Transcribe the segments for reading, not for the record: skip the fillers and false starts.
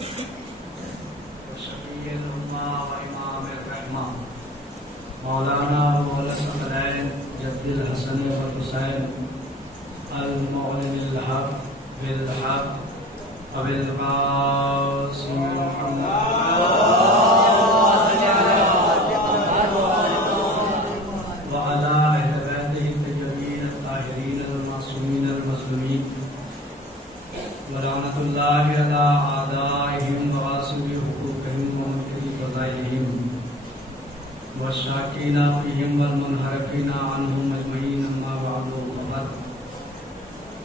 شفیع الامہ و امام الرحمہ مولانا الثقلین جد الحسن والحسین المعلن الحق بالحق ابی القاسم محمد وعلى اہل بیتہ الطیبین الطاہرین المعصومین المظلومین ولعنۃ اللہ علی اعدائہم وغاصبی حقوقہم ومنکری فضائلہم والشاکین فیہم والمنحرفین عنہم اجمعین اما بعد فقد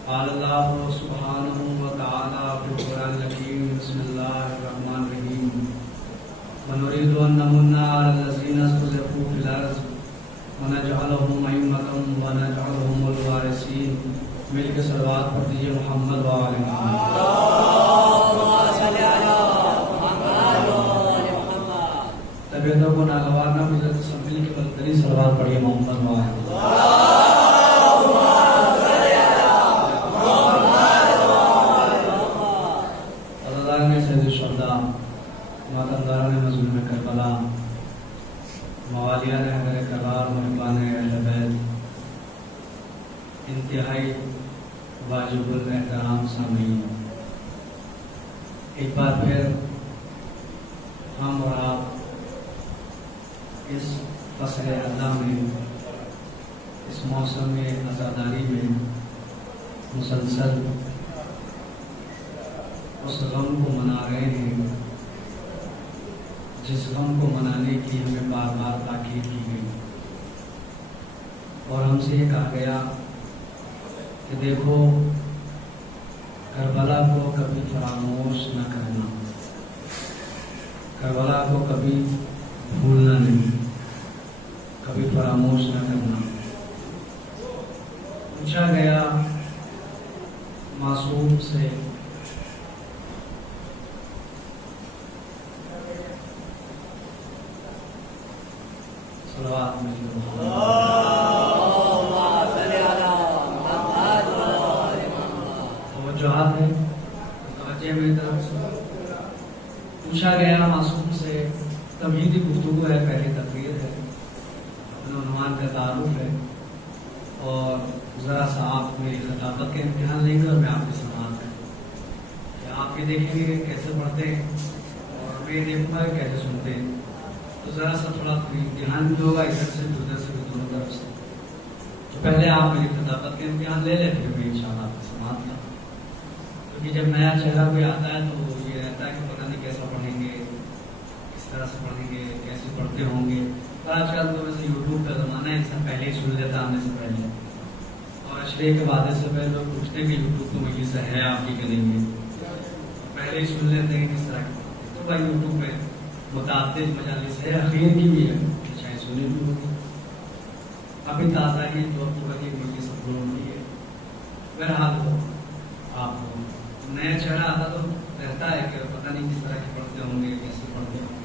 قال اللہ سبحانہ وتعالی فی القرآن الحکیم بسم اللہ الرحمن الرحیم ونريد أن نمن على الذين استضعفوا في الأرض ونجعلهم أئمة ونجعلهم الوارثين مل کے صلوات پڑھ دیجیے محمد وآل محمد طبیعتوں کو ناگوار نہ گزرے تو سب مل کے بہترین صلوات پڑھیے محمد وآل محمد ماتمداران مظلوم کربلا موالیان حیدر کرار محبان اہل بیت انتہائی واجب الاحترام سامعین، ایک بار پھر ہم اور آپ اس فصل اللہ میں، اس موسم میں عزاداری میں مسلسل اس غم کو منا رہے ہیں جس غم کو منانے کی ہمیں بار بار تاکید کی گئی، اور ہم سے یہ کہا گیا کہ دیکھو کربلا کو کبھی فراموش نہ کرنا، کربلا کو کبھی بھولنا نہیں، کبھی فراموش نہ کرنا۔ پوچھا گیا معصوم سے صلوات میں توجہات ہے، توجہ میں طرف پوچھا گیا معصوم سے، تمہیدی گفتگو ہے، پہلی تقریر ہے، اپنے عنوان کا تعارف ہے، اور ذرا سا آپ میری خطابت کے امتحان لیں گے اور میں آپ کی سماعت ہے کہ آپ یہ دیکھیں گے کہ کیسے پڑھتے ہیں اور میں یہ دیکھوں گا کہ کیسے سنتے ہیں، تو ذرا سا تھوڑا امتحان بھی ہوگا ادھر سے بھی ادھر سے بھی، دونوں طرف سے۔ تو پہلے آپ میری خطابت کے امتحان لے لیں، پھر میں انشاءاللہ آپ کی سماعت کا، کیونکہ جب نیا چہرہ کوئی آتا ہے تو یہ رہتا ہے کہ پتہ نہیں کیسا پڑھیں گے، کس طرح سے پڑھیں گے، کیسے پڑھتے ہوں گے۔ اور آج کل تو ویسے یوٹیوب کا زمانہ ہے، انسان پہلے ہی سن لیتا آنے سے پہلے، اور اشرے کے وعدے سے پہلے لوگ پوچھتے ہیں کہ یوٹیوب تو مجھے سے ہے آپ کی کریں گے، پہلے ہی سن لیتے ہیں کس طرح کی۔ تو بھائی یوٹیوب پہ متعدد مجالس ہے، اخیر کی بھی ہے، چاہے سنی بھی ہوگی، ابھی تازہ ہی تو پوری مجھے سب لوگوں کی ہے۔ بہرحال تو آپ نیا چہرہ آتا تو رہتا ہے کہ پتہ نہیں کس طرح کے پڑھتے ہوں گے، کیسے پڑھتے ہوں گے،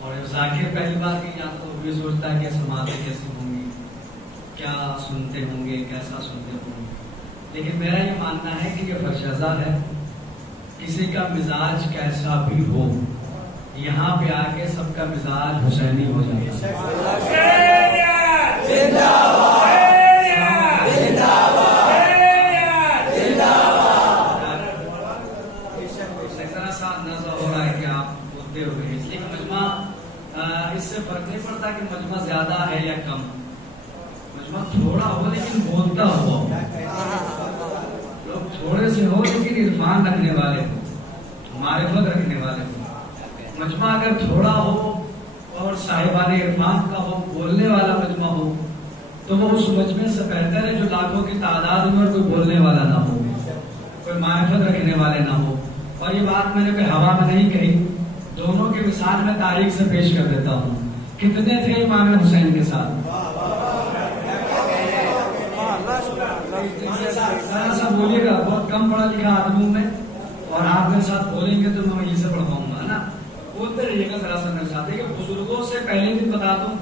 اور ذاکر پہلی بار کی یا تو یہ سوچتا ہے کہ سماعتیں کیسے ہوں گی، کیا سنتے ہوں گے، کیسا سنتے ہوں گے۔ لیکن میرا یہ ماننا ہے کہ یہ فرشتہ ہے، کسی کا مزاج کیسا بھی ہو، یہاں پہ آ کے سب کا مزاج حسینی ہو جائے گا۔ ایسا اندازہ ہو رہا ہے کہ آپ بولتے ہوئے، اس لیے مجمع اس سے فرق نہیں پڑتا کہ مجمع زیادہ ہے یا کم، مجمع تھوڑا ہو لیکن بولتا ہو، لوگ تھوڑے سے ہو لیکن عرفان رکھنے والے ہو، معرفت رکھنے والے ہو۔ مجمع اگر تھوڑا ہو اور صاحبان عرفان کا ہو، بولنے والا مجمع ہو، تو وہ اس مجمع سے بہتر ہے جو لاکھوں کی تعداد میں اور کوئی بولنے والا نہ ہو، کوئی معرفت رکھنے والے نہ ہو۔ اور یہ بات میں نے کوئی ہوا میں نہیں کہی، دونوں کی مثال میں تاریخ سے پیش کر دیتا ہوں۔ کتنے تھے امام حسین کے ساتھ؟ ایسا بولیے گا، بہت کم پڑھا لکھا آدمیوں میں، اور آپ میرے ساتھ بولیں گے تو میں وہیں سے پڑھواؤں گا نا، بولتے رہیے گا ذرا سا میرے ساتھ۔ کہ بزرگوں سے پہلے بھی بتا دوں،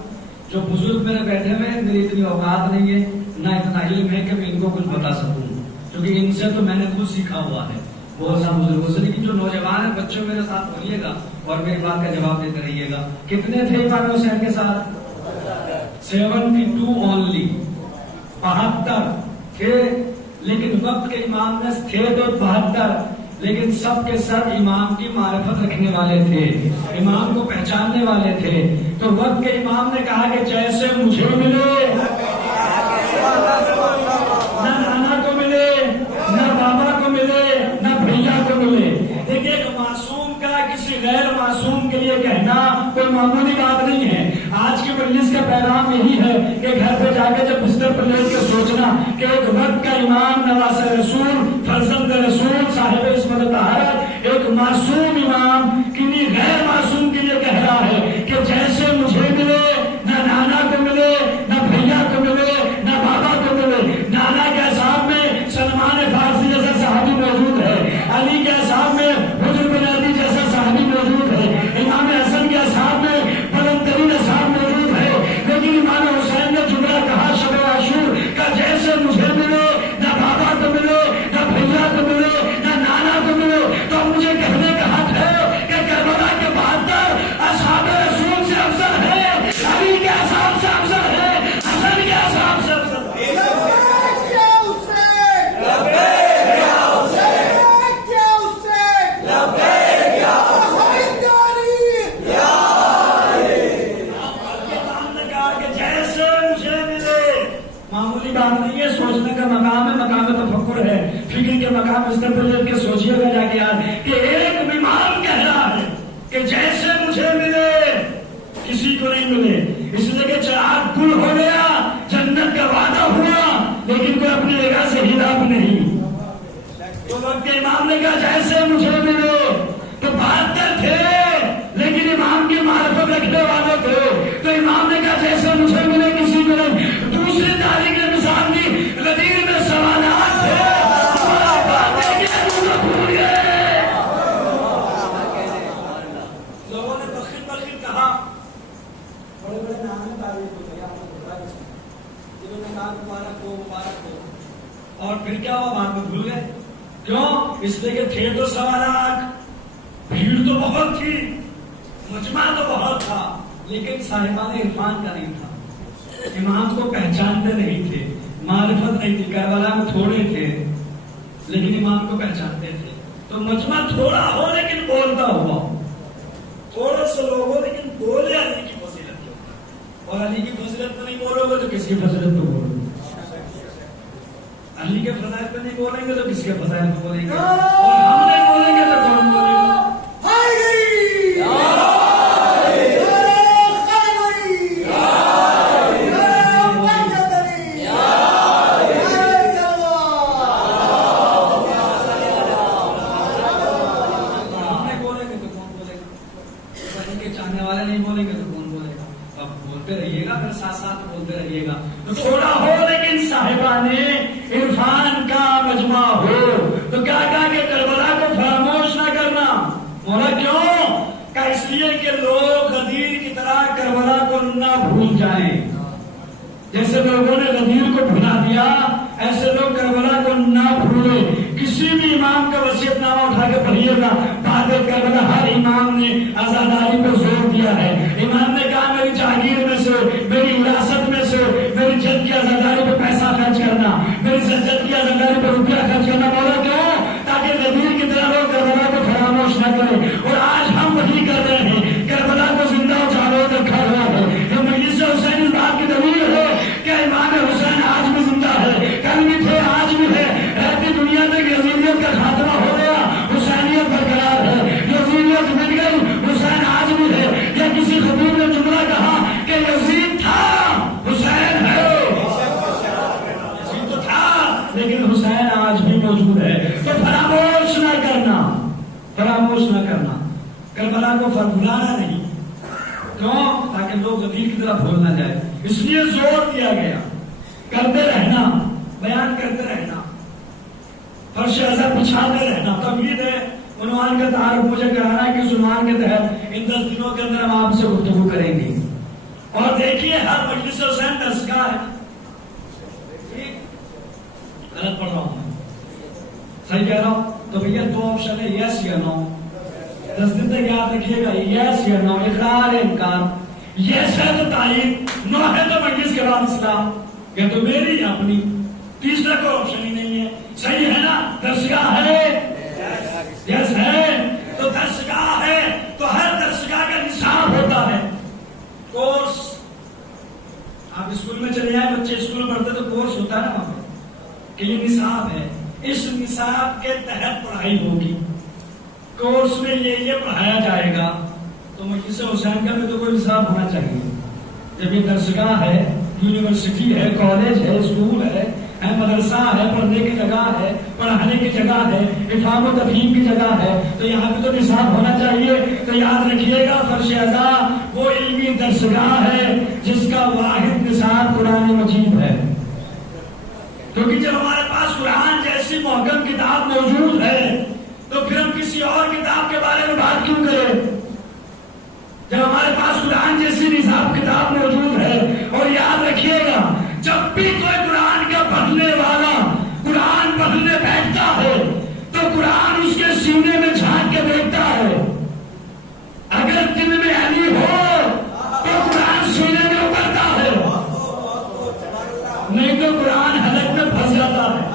جو بزرگ میرے بیٹھے ہوئے ہیں، میری اتنی اوقات نہیں ہے، نہ اتنا علم ہے کہ میں ان کو کچھ بتا سکوں، کیونکہ ان سے تو میں نے خود سیکھا ہوا ہے، بولنا بزرگوں سے، لیکن جو نوجوان ہیں بچوں میرے ساتھ بولیے گا اور میری بات کا جواب دیتے رہیے گا. کتنے تھے امام حسین کے ساتھ؟ 72 اونلی، 72 تھے. لیکن وقت کے امام میں تھے تو 72، لیکن سب کے سب امام کی معرفت رکھنے والے تھے، امام کو پہچاننے والے تھے. تو وقت کے امام نے کہا کہ جیسے مجھے ملے، نہ نانا کو ملے، نہ بابا کو ملے، نہ بھیا کو ملے. دیکھیے ایک معصوم کا کسی غیر معصوم کے لیے کہنا کوئی معمولی بات نہیں ہے. آج کی مجلس کا پیغام یہی ہے کہ گھر پہ جا کے جب بستر پر لیٹ کے سوچنا کہ ایک وقت کا امام نواسہ رسول فرزند رسول صاحب عصمت طہارت ایک معصوم امام کنی غیر معصوم کے لیے کہہ رہا ہے کہ جیسے مجھے ملے، نہ نانا کو ملے، نہ بھیا کو ملے، نہ بابا کو ملے. نانا کے اصحاب میں سلمان فارسی جیسا صحابی موجود ہے، علی کے اصحاب میں حجر بن عدی جیسا صحابی موجود ہے، امام حسن کے اصحاب میں بلند ترین اصحاب موجود ہے. لیکن امام حسین نے جملہ کہا شب عاشور کا جیسے مجھے ملے، نہ بابا کو ملے، نہ بھیا کو ملے، نہ نانا کو ملے. تو مجھے کہنے کا حق ہے کہ کربلا کے 72 اصحاب رسول سے افضل ہے، علی کے اصحاب سے افضل ہے، حسن کے اصحاب سے افضل ہے. سوچنے کا مقام ہے، مقام تفکر ہے، فکر کے مقام اس طرح لیٹ کے سوچیے گا جا کے یار کہ ایک امام کہہ رہا ہے کہ جیسے مجھے ملے کسی کو نہیں ملے. اس لیے کہ چراغ گل ہو گیا، جنت کا وعدہ ہوا، لیکن کوئی اپنی جگہ سے ہلا بھی نہیں. تو وقت کے امام نے کہا جیسے مجھے ملے. تو 72 تھے لیکن امام کی معرفت رکھنے والے تھے. تو امام نے کہا جیسے مجھے ملے کسی کو نہیں. دوسری تاریخ نے مثال دی، غدیر میں سوالات تھے، لوگوں نے بخیر بخیر کہا، بڑے بڑے نام تعریف ہو گیا، جنہوں نے کہا مبارک ہو مبارک ہو. اور پھر کیا ہوا؟ بات کو بھول گئے. کیوں؟ اس لیے کہ تھے تو سوالات، بھیڑ تو بہت تھی، مجمع تو بہت تھا، لیکن صاحبان عرفان کا نہیں تھا. امام کو پہچانتے نہیں تھے، معرفت نہیں تھی. کربلا میں تھوڑے تھے لیکن امام کو پہچانتے تھے. تو مجمع تھوڑا ہو لیکن بولتا ہوا، تھوڑے سے لوگ ہو لیکن بولے علی کی فضیلت کے اوپر. اور علی کی فضیلت پہ نہیں بولو گے تو کس کی فضیلت پہ بولو گے؟ علی کے فضائل پہ نہیں بولیں گے تو کس کے فضائل پہ بولیں گے؟ اور ہم نہیں بولیں گے تو کون بولے گا؟ تھوڑا ہو لیکن صاحبان عرفان کا مجمع ہو. تو کیا کہا کہ کربلا کو فراموش نہ کرنا. مولا کیوں؟ کہ اس لیے کہ لوگ غدیر کی طرح کربلا کو نہ بھول جائیں. جیسے لوگوں نے غدیر کو بھلا دیا ایسے لوگ کربلا کو نہ بھولیں. کسی بھی امام کا وصیت نامہ اٹھا کے پڑھیے گا، بعد کربلا ہر امام نے آزاداری پر زور دیا ہے. امام نے کہا میری جاگیر میں سے، میری وراثت میں سے، میری جد کی آزاداری پہ پیسہ خرچ کرنا، میری جد کی آزاداری پہ روپیہ خرچ کرنا. بولا کیوں؟ تاکہ غدیر کی طرح لوگ کربلا کو فراموش نہ کریں. اور آج ہم وہی کر رہے ہیں، کربلا کو زندہ و جاوید رکھا ہوا ہے. یہ مجلس حسین اس بات کی دلیل ہے کہ امام حسین آج بھی زندہ ہے، کل بھی تھے، آج بھی ہے. رہتی دنیا میں یزیدیت کا خاتمہ ہو گیا، حسینیت برقرار ہے. یزیدیت مٹ گئی، حسین آج بھی ہے. یا کسی خطیب نے جملہ کہا کہ یزید تھا، حسین ہے. یزید تو تھا لیکن حسین آج بھی موجود ہے. تو فراموش نہ کرنا، فراموش نہ کرنا. کربلا کو بھلانا نہیں. کیوں؟ تاکہ لوگ غدیر کی طرف بھول نہ جائے. اس لیے زور دیا گیا کرتے رہنا، بیان کرتے رہنا، فرش ازر بچھاتے رہنا. تمہید ہے عنوان کا تعارف مجھے کرانا ہے کہ اس عنوان کے تحت ان 10 دنوں کے اندر ہم آپ سے گفتگو کریں گے. اور دیکھیے ہر مجلس حسین درسگاہ ہے. غلط پڑھ رہا ہوں، صحیح کہہ رہا ہوں؟ تو بھیا دو آپشن ہے، یس یا نو. 10 دن تک یاد رکھیے گا، یس یا نو، اقرار انکار. یس ہے تو تائید، نو ہے تو مجلس کے بعد اسلام، یا تو میری یا اپنی. تیسرا کوئی آپشن ہی نہیں ہے. صحیح ہے نا؟ درسگاہ ہے، یس ہے تو درسگاہ ہے تو ہر درسگاہ کا نصاب ہوتا ہے. کورس آپ اسکول میں چلے جائیں، بچے اسکول میں پڑھتے تو کورس ہوتا ہے نا وہاں پہ کہ یہ نصاب ہے، اس نصاب کے تحت پڑھائی ہوگی، کورس میں یہ پڑھایا جائے گا. تو مجلس حسین کا بھی تو کوئی نصاب ہونا چاہیے. جب یہ درسگاہ ہے، یونیورسٹی ہے، کالج ہے، اسکول ہے، مدرسہ ہے، پڑھنے کی جگہ ہے، پڑھانے کی جگہ ہے، افہام و تفہیم کی جگہ ہے، تو یہاں پہ تو نصاب ہونا چاہیے. تو یاد رکھیے گا، فرش ازا وہ علمی درسگاہ ہے جس کا واحد نصاب قرآن مجید ہے. کیونکہ جب ہمارے پاس قرآن جیسی محکم کتاب موجود ہے تو پھر ہم کسی اور کتاب کے بارے میں بات کیوں کریں؟ جب ہمارے پاس قرآن جیسی نصاب کتاب موجود ہے. اور یاد رکھیے گا، جب بھی کوئی قرآن کا پڑھنے والا قرآن پڑھنے بیٹھتا ہے تو قرآن اس کے سینے میں جھانک کے دیکھتا ہے. اگر دل میں علی ہو تو قرآن سینے میں اترتا ہے، نہیں تو قرآن حلق میں پھنس جاتا ہے.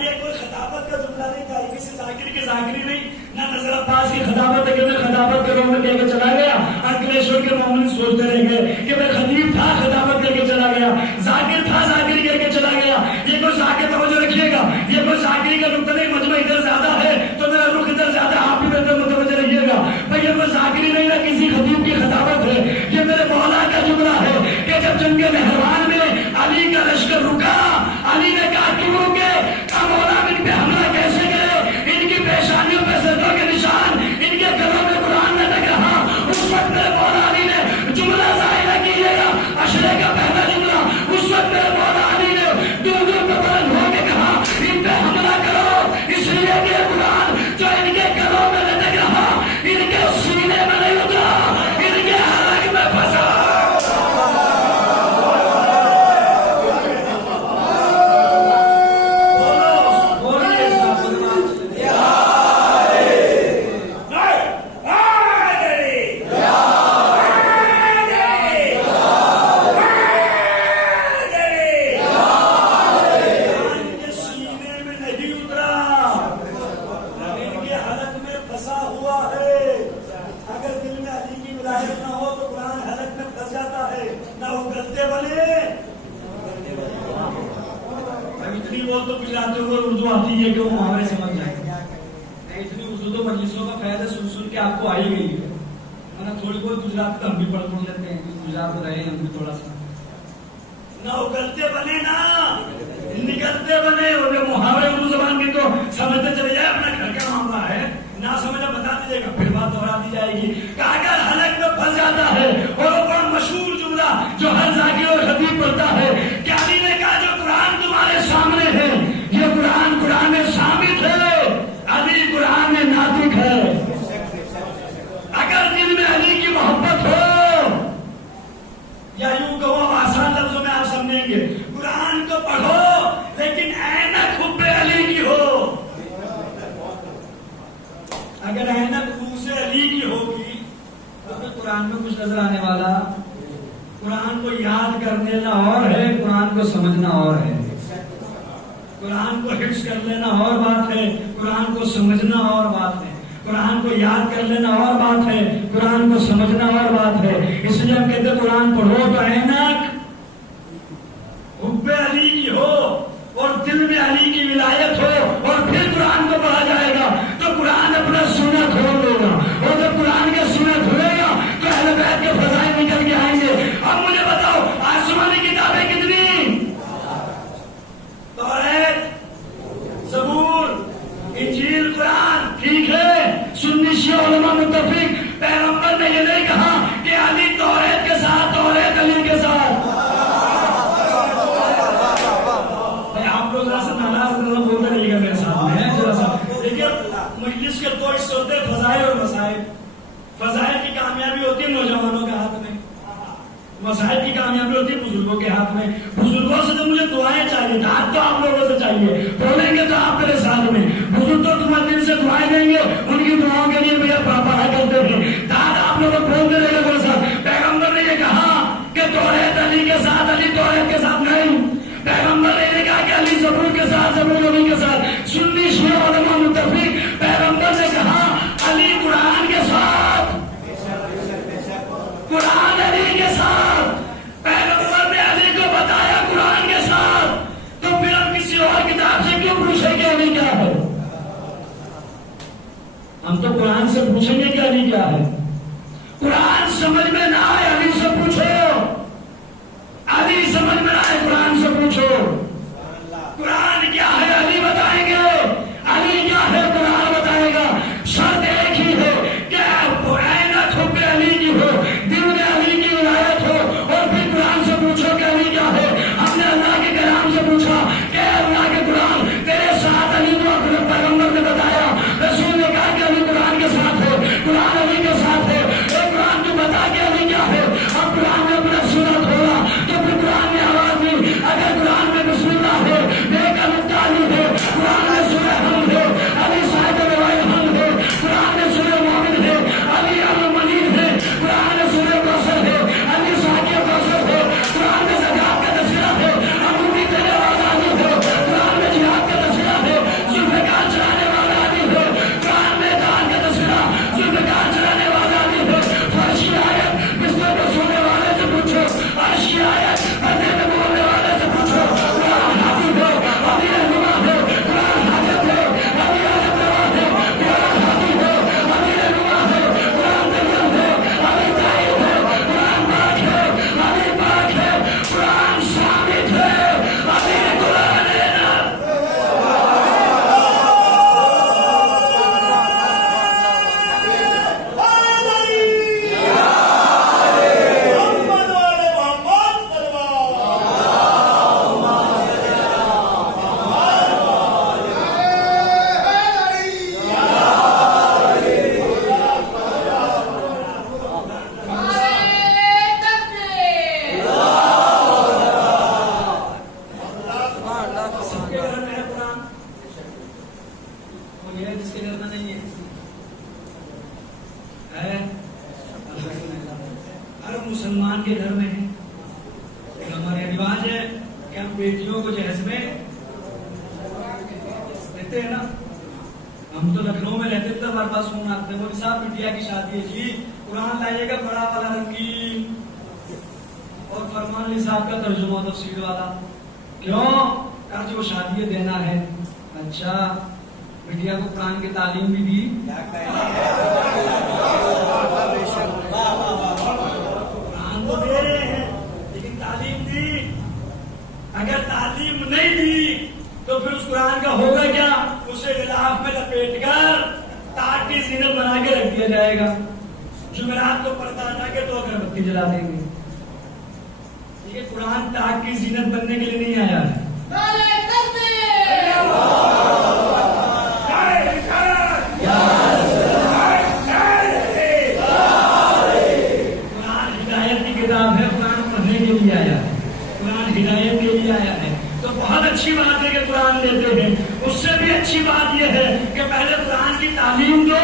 یہ کوئی خطابت کا جملہ نہیں تھا، کسی ذاکر کی ذاکری نہیں، نہ نظر عباس کی خطابت ہے کہ میں خطابت کروں میں کہہ کے چلا گیا. انکلیشور کے مومن سوچتے رہ گئے کہ میں خطیب تھا، خطابت کر کے چلا گیا، ذاکر تھا، ذاکری کر کے چلا گیا. یہ کوئی ذاکر، توجہ رکھیے گا، یہ کوئی ذاکری کا نقطہ نہیں. مجمع ادھر زیادہ ہے تو میرا رخ ادھر زیادہ، آپ بھی میرے متوجہ رہیے گا. بھائی یہ کوئی ذاکری نہیں ہے، کسی خطیب کی خطابت ہے. یہ میرے مولا کا جملہ ہے کہ جب جنگ مہربان میں علی کا لشکر رکا، علی نے کہا کیوں رکے؟ کہا مولا ان پہ حملہ کیسے کرے؟ ان کی پیشانیوں پہ سردوں کے نشان، ان کے گلوں میں قرآن نہ لگ رہا. اس وقت میرے مولا علی نے جملہ ظاہر کیجیے گا، اشرے کا پہلا جملہ، اس وقت میرے مولا علی نے دور دور پہ بلند ہو کے کہا ان پہ حملہ کرو، اس لیے کہ قرآن جو ان کے گلوں میں لٹک رہا، ان کے سینے میں نہیں اترا، ان کے حلق میں پھنسا. آپ کو آئی گئی ہے، تھوڑی بہت گجرات ہم بھی پڑھ لیتے ہیں، گجرات رہے ہم بھی تھوڑا سا. نہ اگلتے بنے نہ نکلتے بنے. اور محاورے اردو زبان کی تو سمجھتے چلے جائے، اپنا گھر کا معاملہ ہے، نہ سمجھا بتا دیجیے گا، پھر بات دوہرا دی جائے گی. کہ اگر حلق میں پھنس جاتا ہے، اور وہ بڑا مشہور جملہ جو ہر ذاکر اور خطیب پڑھتا ہے کہ علی نے کہا جو قرآن تمہارے سامنے ہے یہ قرآن میں ثابت ہے، علی قرآن میں ناطق ہے. اگر دل میں علی کی محبت ہو، یا یوں کہو آسان لفظوں میں آپ سمجھیں گے، قرآن کو پڑھو لیکن اینک حب علی کی ہو. اگر اینک روح علی کی ہوگی تو پھر قرآن میں کچھ نظر آنے والا. قرآن کو یاد کر لینا اور ہے، قرآن کو سمجھنا اور ہے. قرآن کو حفظ کر لینا اور بات ہے، قرآن کو سمجھنا اور بات ہے. قرآن کو یاد کر لینا اور بات ہے، قرآن کو سمجھنا اور بات ہے. اس لیے ہم کہتے ہیں قرآن پڑھو تو اینک حب علی کی ہو اور دل میں علی کی ولایت ہو، اور پھر قرآن کو پڑھا جائے گا تو قرآن اپنا سینہ کھول دے گا. اور جب قرآن کا سینہ کھلے گا تو اہل بیت کے فضائل نکل کے آئیں گے. اب مجھے بتاؤ آسمانی کتابیں کتنی؟ توریت، زبور، انجیل، قرآن. ٹھیک ہے، سنی شیعہ علماء متفق. پیغمبر نے یہ نہیں کہا کہ علی توریت کے ساتھ، توریت علی کے ساتھ. آپ لوگ ذرا سا ناراض بولتے رہیے گا میرے ساتھ میں ذرا سا. دیکھیے مجلس کے دو حصے ہوتے ہیں، فضائل اور مسائل. فضائل کی کامیابی ہوتی ہے نوجوانوں کے ہاتھ میں، مسائل کی کامیابی ہوتی ہے بزرگوں کے ہاتھ میں. بزرگوں سے تو مجھے دعائیں چاہیے، داد تو آپ لوگوں سے چاہیے. بولیں گے تو آپ میرے ساتھ میں. بزرگ تو تمہیں دل سے دعائیں دیں گے، ان کی دعاؤں کے لیے میرے پڑھا کرتے ہیں. داد آپ لوگ بولتے رہے گا میرے ساتھ. پیغمبر نے یہ کہا کہ توریت علی کے ساتھ، علی توریت کے ساتھ نہیں. پیغمبر نے یہ کہا کہ علی زبور کے ساتھ، زبور علی کے ساتھ. سنی شیعہ علماء متفق. پیغمبر نے کہا علی قرآن کے ساتھ، قرآن علی کے ساتھ. پیغمبر نے علی کو بتایا قرآن کے ساتھ، تو پھر ہم کسی اور کتاب سے کیوں پوچھیں کہ علی کیا ہے؟ ہم تو قرآن سے پوچھیں گے کہ علی کیا ہے. قرآن سمجھ میں نہ آئے علی سے پوچھو، علی سمجھ میں نہ آئے قرآن سے پوچھو. قرآن کیا ہے علی بتائیں گے، علی کیا ہے قرآن بتائے گا. شرط ایک ہی ہے کہ عینت ہو کہ علی کی ہو، دل میں علی کی ولایت ہو، اور پھر قرآن سے پوچھو کہ علی کیا ہے. ہم نے اللہ کے کلام سے پوچھا کہ اللہ کے قرآن تیرے ساتھ علی کو پیغمبر نے بتایا. رسول نے کہا کہ علی قرآن کے ساتھ ہے، قرآن علی کے ساتھ ہے. اے قرآن تو بتا کہ علی کیا ہے. اب قرآن نے اپنا سینہ کھولا تو پھر قرآن نے آواز دی. اگر قرآن میں بسم اللہ ہے، نیک نقطہ علی ہے. قرآن میں سورہ حمد ہے، علی صاحب روایت حمد ہے. قرآن میں سورہ مومن ہے، علی المنیر ہے. قرآن میں سورہ کوثر ہے، علی صاحب کوثر ہے. قرآن میں زکات کا تذکرہ ہے، عمودی دینے والا علی ہے. قرآن میں جہاد کا تذکرہ ہے، ذوالفقار چلانے والا علی ہے. قرآن میں دان کا تذکرہ، ذوالفقار چلانے والا علی ہے. فرش کی آیت بستر پر سونے والے سے پوچھو، عرش کی آیت پردے میں بولنے والے سے پوچھو. قرآن حافظ ہے، علی رہنما ہے. قرآن حاجت ہے، علی حاجت روا ہے. قرآن حافظ ہے، علی رہنما ہے. قرآن دلیل ہے، علی تائید ہے. قرآن پاک ہے، علی پاک ہے. قرآن ثابت ہے، علی قرآن ہے. سب کے گھر میں ہے قرآن، وہ یہ ہے جس کے گھر میں نہیں ہے. ہر مسلمان کے گھر میں ہے. ہمارے رواج ہے کہ ہم بیٹیوں کو جہیز میں دیتے ہیں نا. ہم تو لکھنؤ میں رہتے تھے، ہمارے پاس فون آتے ہیں، وہ صاحب بٹیا کی شادی ہے جی، قرآن لائیے گا بڑا والا رنگین، اور فرمان علی صاحب کا ترجمہ تفسیر والا. کیوں؟ کہا جو شادی دینا ہے. اچھا، بٹیا کو قرآن کی تعلیم بھی دی. قرآن تو دے رہے ہیں لیکن تعلیم دی. اگر تعلیم نہیں دی تو پھر اس قرآن کا ہوگا کیا؟ اسے غلاف میں لپیٹ کر تاج کی زینت بنا کے رکھ دیا جائے گا. جمعرات کو پردہ ہٹا کے تو اگربتی جلا دیں گے. یہ قرآن تاج کی زینت بننے کے لیے نہیں آیا ہے. قرآن ہدایت کی کتاب ہے، قرآن پڑھنے کے لیے آیا ہے، قرآن ہدایت کے لیے آیا ہے. تو بہت اچھی بات ہے کہ قرآن دیتے ہیں. اس سے بھی اچھی بات یہ ہے کہ پہلے قرآن کی تعلیم دو،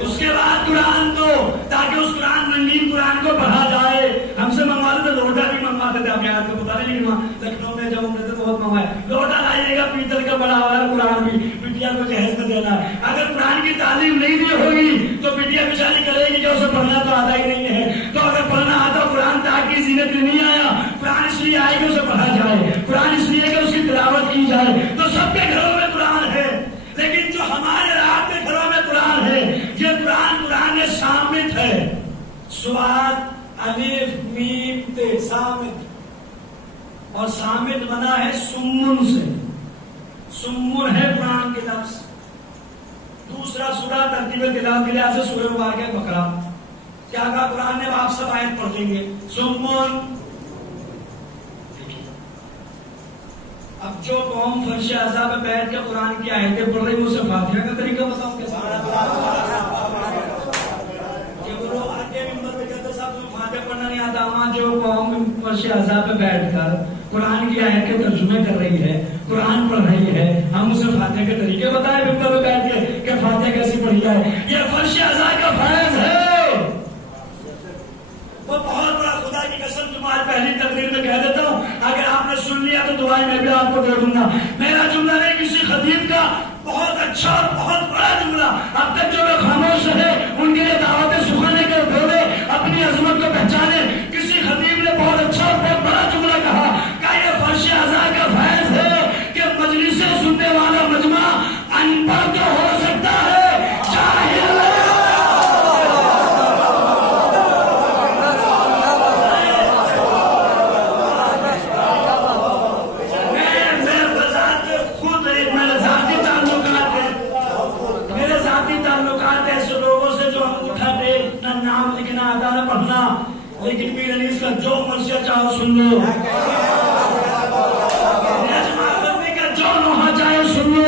اس کے بعد قرآن دو، تاکہ اس قرآن رنگین قرآن کو پڑھا جائے. ہم سے منگواتے تھے، لوٹا بھی منگواتے تھے. آپ یاد کو بتا رہے، لیکن وہاں لکھنؤ میں جب ہم نے بہت منگوایا. لوٹا لائیے گا پیتل کا بڑا ہوا ہے، قرآن بھی بٹیا کو جہیز میں دینا ہے. اگر قرآن کی تعلیم نہیں دی ہوگی تو بٹیا بیچاری کرے گی کہ اسے پڑھنا تو آتا ہی نہیں ہے. تو اگر پڑھنا آتا قرآن تاج کی زینت میں نہیں آیا. قرآن اس لیے آئے کہ اسے پڑھا جائے، قرآن اس لیے کہ اس کی تلاوت کی جائے. تو سب کے گھروں میں قرآن ہے، لیکن جو ہمارے رات کے گھروں میں قرآن ہے، یہ قرآن سامت ہے. سواد الف میم تے سامت، اور سامت بنا ہے سمن سے. سمن ہے قرآن کے لفظ. دوسرا سورہ ترتیب تلاوت کے لحاظ سے سورہ مبارکہ بقرہ. کیا کہا قرآن نے؟ آپ سب آیت پڑھ لیں گے. سمن. اب جو قوم فرش اعضاء میں بیٹھ کے قرآن کی آیتیں پڑھ رہی، مجھ سے فاتحہ کا طریقہ بتاؤ کیسا؟ کہ وہ لوگ آگے ممبر پہ کہتے صاحب تم فاتحہ پڑھنا نہیں آتا، وہاں جو قوم فرش اعضاء پہ بیٹھ کر قرآن کی آیت کے ترجمے کر رہی ہے، قرآن پڑھ رہی ہے، ہم اسے فاتحہ کے طریقے بتائیں ممبر پہ بیٹھ کے کہ فاتحہ کیسی پڑھی جائے؟ یہ فرش اعضاء کا فیض ہے۔ وہ بہت بڑا، خدا کی قسم تمہاری پہلی تقریر میں کہہ دیتا ہوں، اگر آپ نے سن لیا تو دعائیں میں بھی آپ کو دے دوں گا۔ میرا جملہ نہیں، کسی خطیب کا بہت اچھا اور بہت بڑا جملہ، اب تک جو لوگ خاموش رہے ان کے لیے دعوت سخنے کے بولے، اپنی عظمت کو پہچانے۔ کسی خطیب نے بہت اچھا اور بہت بڑا جملہ کہا کہ یہ فرش اعضاء کا فیض ہے کہ مجلسیں سننے والا مجمع ان پڑھ تو ہو سکتا ہے، جاہل پڑھنا، لیکن میر انیس کا جو مرثیہ چاہو سن لو، نجمہ فہمی کا جو نوحہ چاہے سن لو۔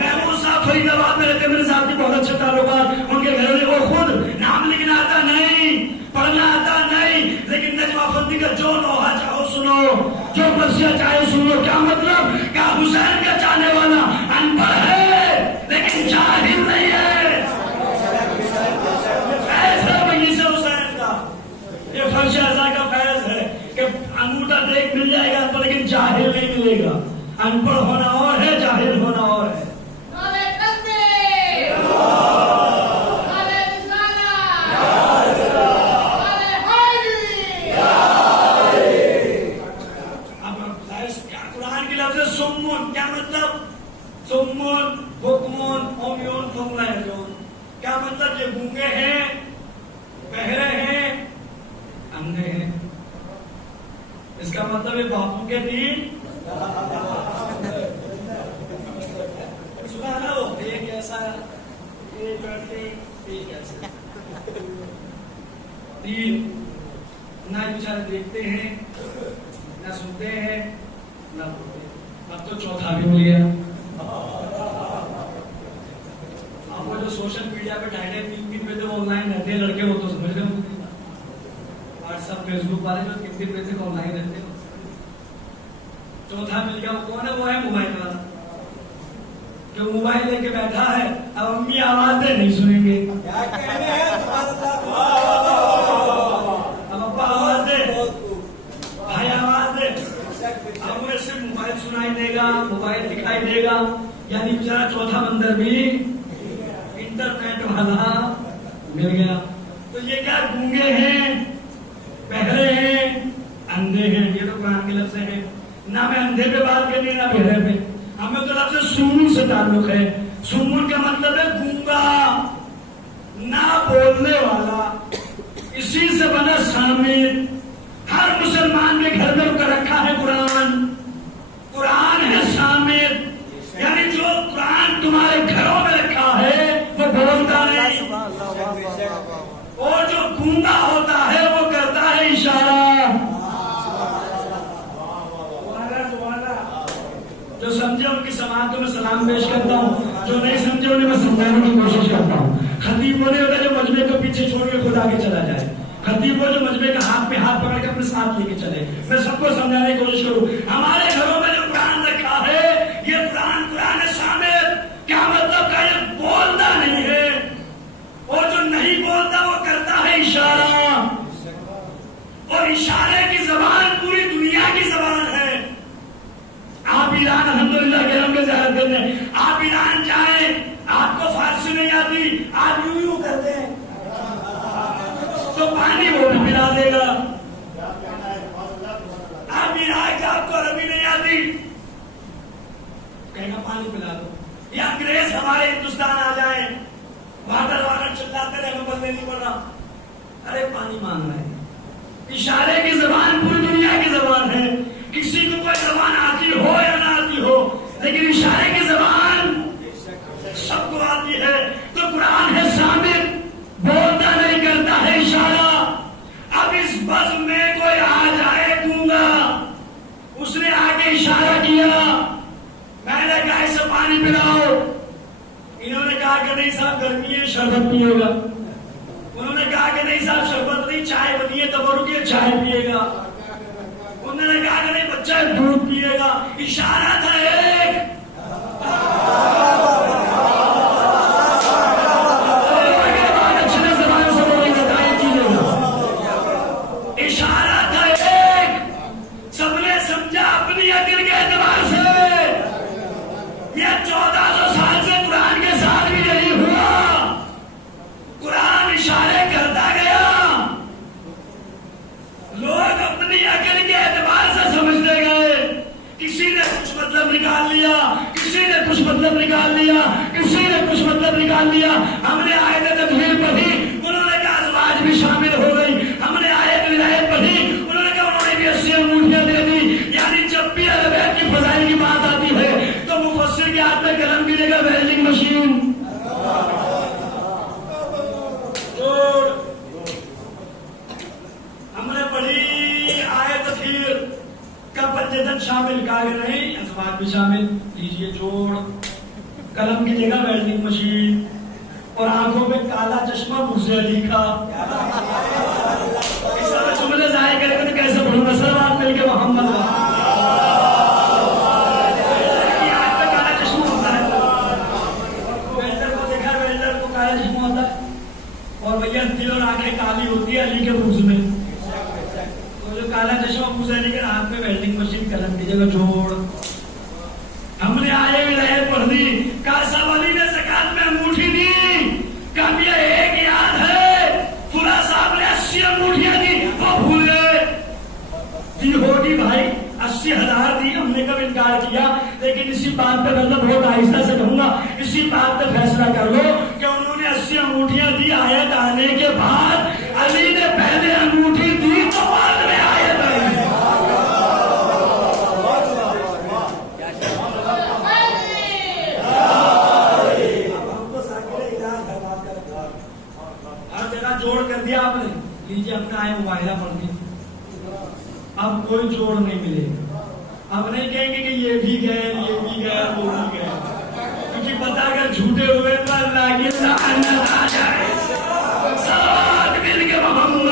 محمود صاحب فرید آباد میں رہتے، میرے ساتھ بھی بہت اچھے تعلقات، ان کے گھر میں وہ خود نام لکھنا آتا نہیں، پڑھنا آتا نہیں، لیکن نجمہ فہمی کا جو نوحہ چاہو سنو، جو مرثیہ چاہے سن لو۔ کیا مطلب؟ کہ حسین کا چاہنے والا ان پڑھ ہے لیکن جاہل نہیں ہے۔ یہ فرش اعضاء کا فیض ہے کہ انگوٹھا دیکھ مل جائے گا لیکن جاہل نہیں ملے گا۔ ان پڑھ ہونا اور ہے، جاہل ہونا اور ہے۔ قرآن کی لفظ سمون کیا مطلب؟ سمون حکمون اومیون فملائزون، کیا مطلب؟ یہ گونگے ہیں، بہرے ہیں، اندھے ہیں۔ اس کا مطلب یہ باپو کے دین سنا ہو، ایک ایسا دین نہ بیچارے دیکھتے ہیں، نہ سنتے ہیں، نہ بولتے ہیں۔ اب تو چوتھا بھی مل گیا۔ اب وہ جو سوشل میڈیا پہ 2.5-3 دن پہ جو آن لائن رہتے ہیں لڑکے، وہ تو سمجھ رہے ہوں، واٹس ایپ فیس بک والے جو کتنے دن پہ آن لائن رہتے ہیں۔ چوتھا مل گیا، وہ کون ہے؟ وہ ہے موبائل والا، جو موبائل لے کے بیٹھا ہے۔ اب امی آوازیں نہیں سنیں گے، اب ابا آواز دے، بھائی آواز دے، اب انہیں صرف موبائل سنائی دے گا، موبائل دکھائی دے گا۔ یعنی بیچارہ چوتھا بندر بھی انٹرنیٹ والا مل گیا۔ تو یہ کیا گونگے ہیں، بہرے ہیں، اندھے ہیں؟ یہ تو قرآن کے لفظ ہیں۔ نہ میں اندھے پہ بات کرنی، نہ بہرے پہ، ہمیں تو لفظ سمون سے تعلق ہے۔ سمون کا مطلب ہے گونگا، نہ بولنے والا، اسی سے بنا سامت۔ ہر مسلمان کے گھر میں کر رکھا ہے قرآن، قرآن ہے سامت، یعنی جو قرآن تمہارے گھروں میں رکھا ہے وہ بولتا نہیں، اور جو گونگا ہوتا ہے وہ کرتا ہے اشارہ۔ جو سمجھے ان کی سماعتوں میں سلام پیش کرتا ہوں، جو نہیں سمجھے انہیں میں سمجھانے کی کوشش کرتا ہوں۔ خطیب وہ نہیں ہوتا جو مجمع کو پیچھے چھوڑ کے خود آگے چلا جائے، خطیب وہ جو مجمع کا ہاتھ پہ ہاتھ پکڑ کے اپنے ساتھ لے کے چلے۔ میں سب کو سمجھانے کی کوشش کروں، ہمارے گھروں میں جو قرآن رکھا ہے یہ قرآن شامل، کیا مطلب کا یہ بولتا نہیں ہے، اور جو نہیں بولتا وہ کرتا ہے اشارہ، اور اشارے کی زبان پوری دنیا کی زبان ہے۔ آپ ایران الحمدللہ کرم کے زیارت کرنے، آپ ایران جائیں، آپ کو فارسی نہیں آتی، آپ یوں کرتے ہیں تو پانی وہ بھی پلا دے گا۔ آپ عراق جائیں، آپ کو عربی نہیں آتی، کہے گا پانی پلا دو۔ یا انگریز ہمارے ہندوستان آ جائیں، واٹر چلاتے رہے، ہمیں بندے نہیں پڑ رہا، ارے پانی مانگ رہے ہیں۔ اشارے کی زبان پوری دنیا کی زبان ہے، کسی کو کوئی زبان آتی ہو یا نہ آتی ہو، لیکن اشارے کی زبان سب کو آتی ہے۔ تو قرآن ہے صامت، بولتا نہیں، کرتا ہے اشارہ۔ اب اس بزم میں کوئی آ جائے گونگا، اس نے آ کے اشارہ کیا، میں نے کہا اسے پانی پلاؤ، انہوں نے کہا کہ نہیں صاحب گرمی ہے، شربت پیے گا۔ انہوں نے کہا کہ نہیں صاحب شربت نہیں چائے بنی ہے تو وہ رکیے چائے پیے گا. انہوں نے کہا کہ نہیں بچہ دودھ پیے گا. اشارہ تھا ایک. اشارہ تھا ایک. سب نے سمجھا اپنی عقل کے اعتبار سے یہ 1400 سال سے قرآن کے ساتھ بھی نہیں ہوا. قرآن اشارے کرتا گیا. لوگ اپنی عقل کے اعتبار سے سمجھتے گئے. کسی نے کچھ مطلب نکال لیا, کسی نے کچھ مطلب نکال لیا, کسی نے کچھ مطلب نکال لیا. ہم نے آیت تطہیر پڑھی, انہوں نے کہا ازواج بھی شامل ہو گئی. ہم نے آیت ولایت پڑھی, انہوں نے کہا انہوں نے بھی 80 انگوٹھیاں دے دی. یعنی جب بھی اہل بیت کی فضائل کی بات آتی ہے تو مفسر کے ہاتھ میں قلم ملے گا, ویلڈنگ مشین. ہم نے پڑھی آیت تطہیر کا پنجتن شامل, کہا کہ نہیں ازواج بھی شامل. لیجیے جوڑ, قلم کی جگہ ویلڈنگ مشین, اور آنکھوں پہ کالا چشمہ مرزا علی کا. اس طرح جملے ظاہر کرے گا تو کیسے پڑھوں گا؟ سر آپ مل کے محمد کالا چشمہ ہوتا ہے. ویلڈر کو دیکھا, ویلڈر کو کالا چشمہ ہوتا ہے, اور بھیا دل اور آنکھیں کالی ہوتی ہے علی کے مرز میں. جو کالا چشمہ مرزا علی کے ہاتھ میں ویلڈنگ مشین, قلم کی جگہ جوڑ. ہم نے آئے ولایت پڑھ دی. کاسا والی نے زکات میں انگوٹھی دی. کہا ایک یاد ہے فلاں صاحب نے 80 انگوٹھیاں دی, وہ بھول گئے. دی ہوگی بھائی 80,000 دی, ہم نے کب انکار کیا. لیکن اسی بات پہ میں بہت آہستہ سے کہوں گا, اسی بات پہ فیصلہ کر لو کہ انہوں نے 80 انگوٹھیاں دی. آیت آنے کے بعد علی نے پہلے انگوٹھی دی تو بعد میں آیت آئی. جوڑ کر دیا آپ نے. لیجیے اپنا آئے مباہلہ پڑھ دی. اب کوئی جوڑ نہیں ملے گا. اب نہیں کہیں گے کہ یہ بھی گئے, یہ بھی گئے, وہ بھی گئے, کیونکہ پتا اگر جھوٹے ہوئے تو اللہ کی لعنت آ جائے. ساتھ مل کے محمد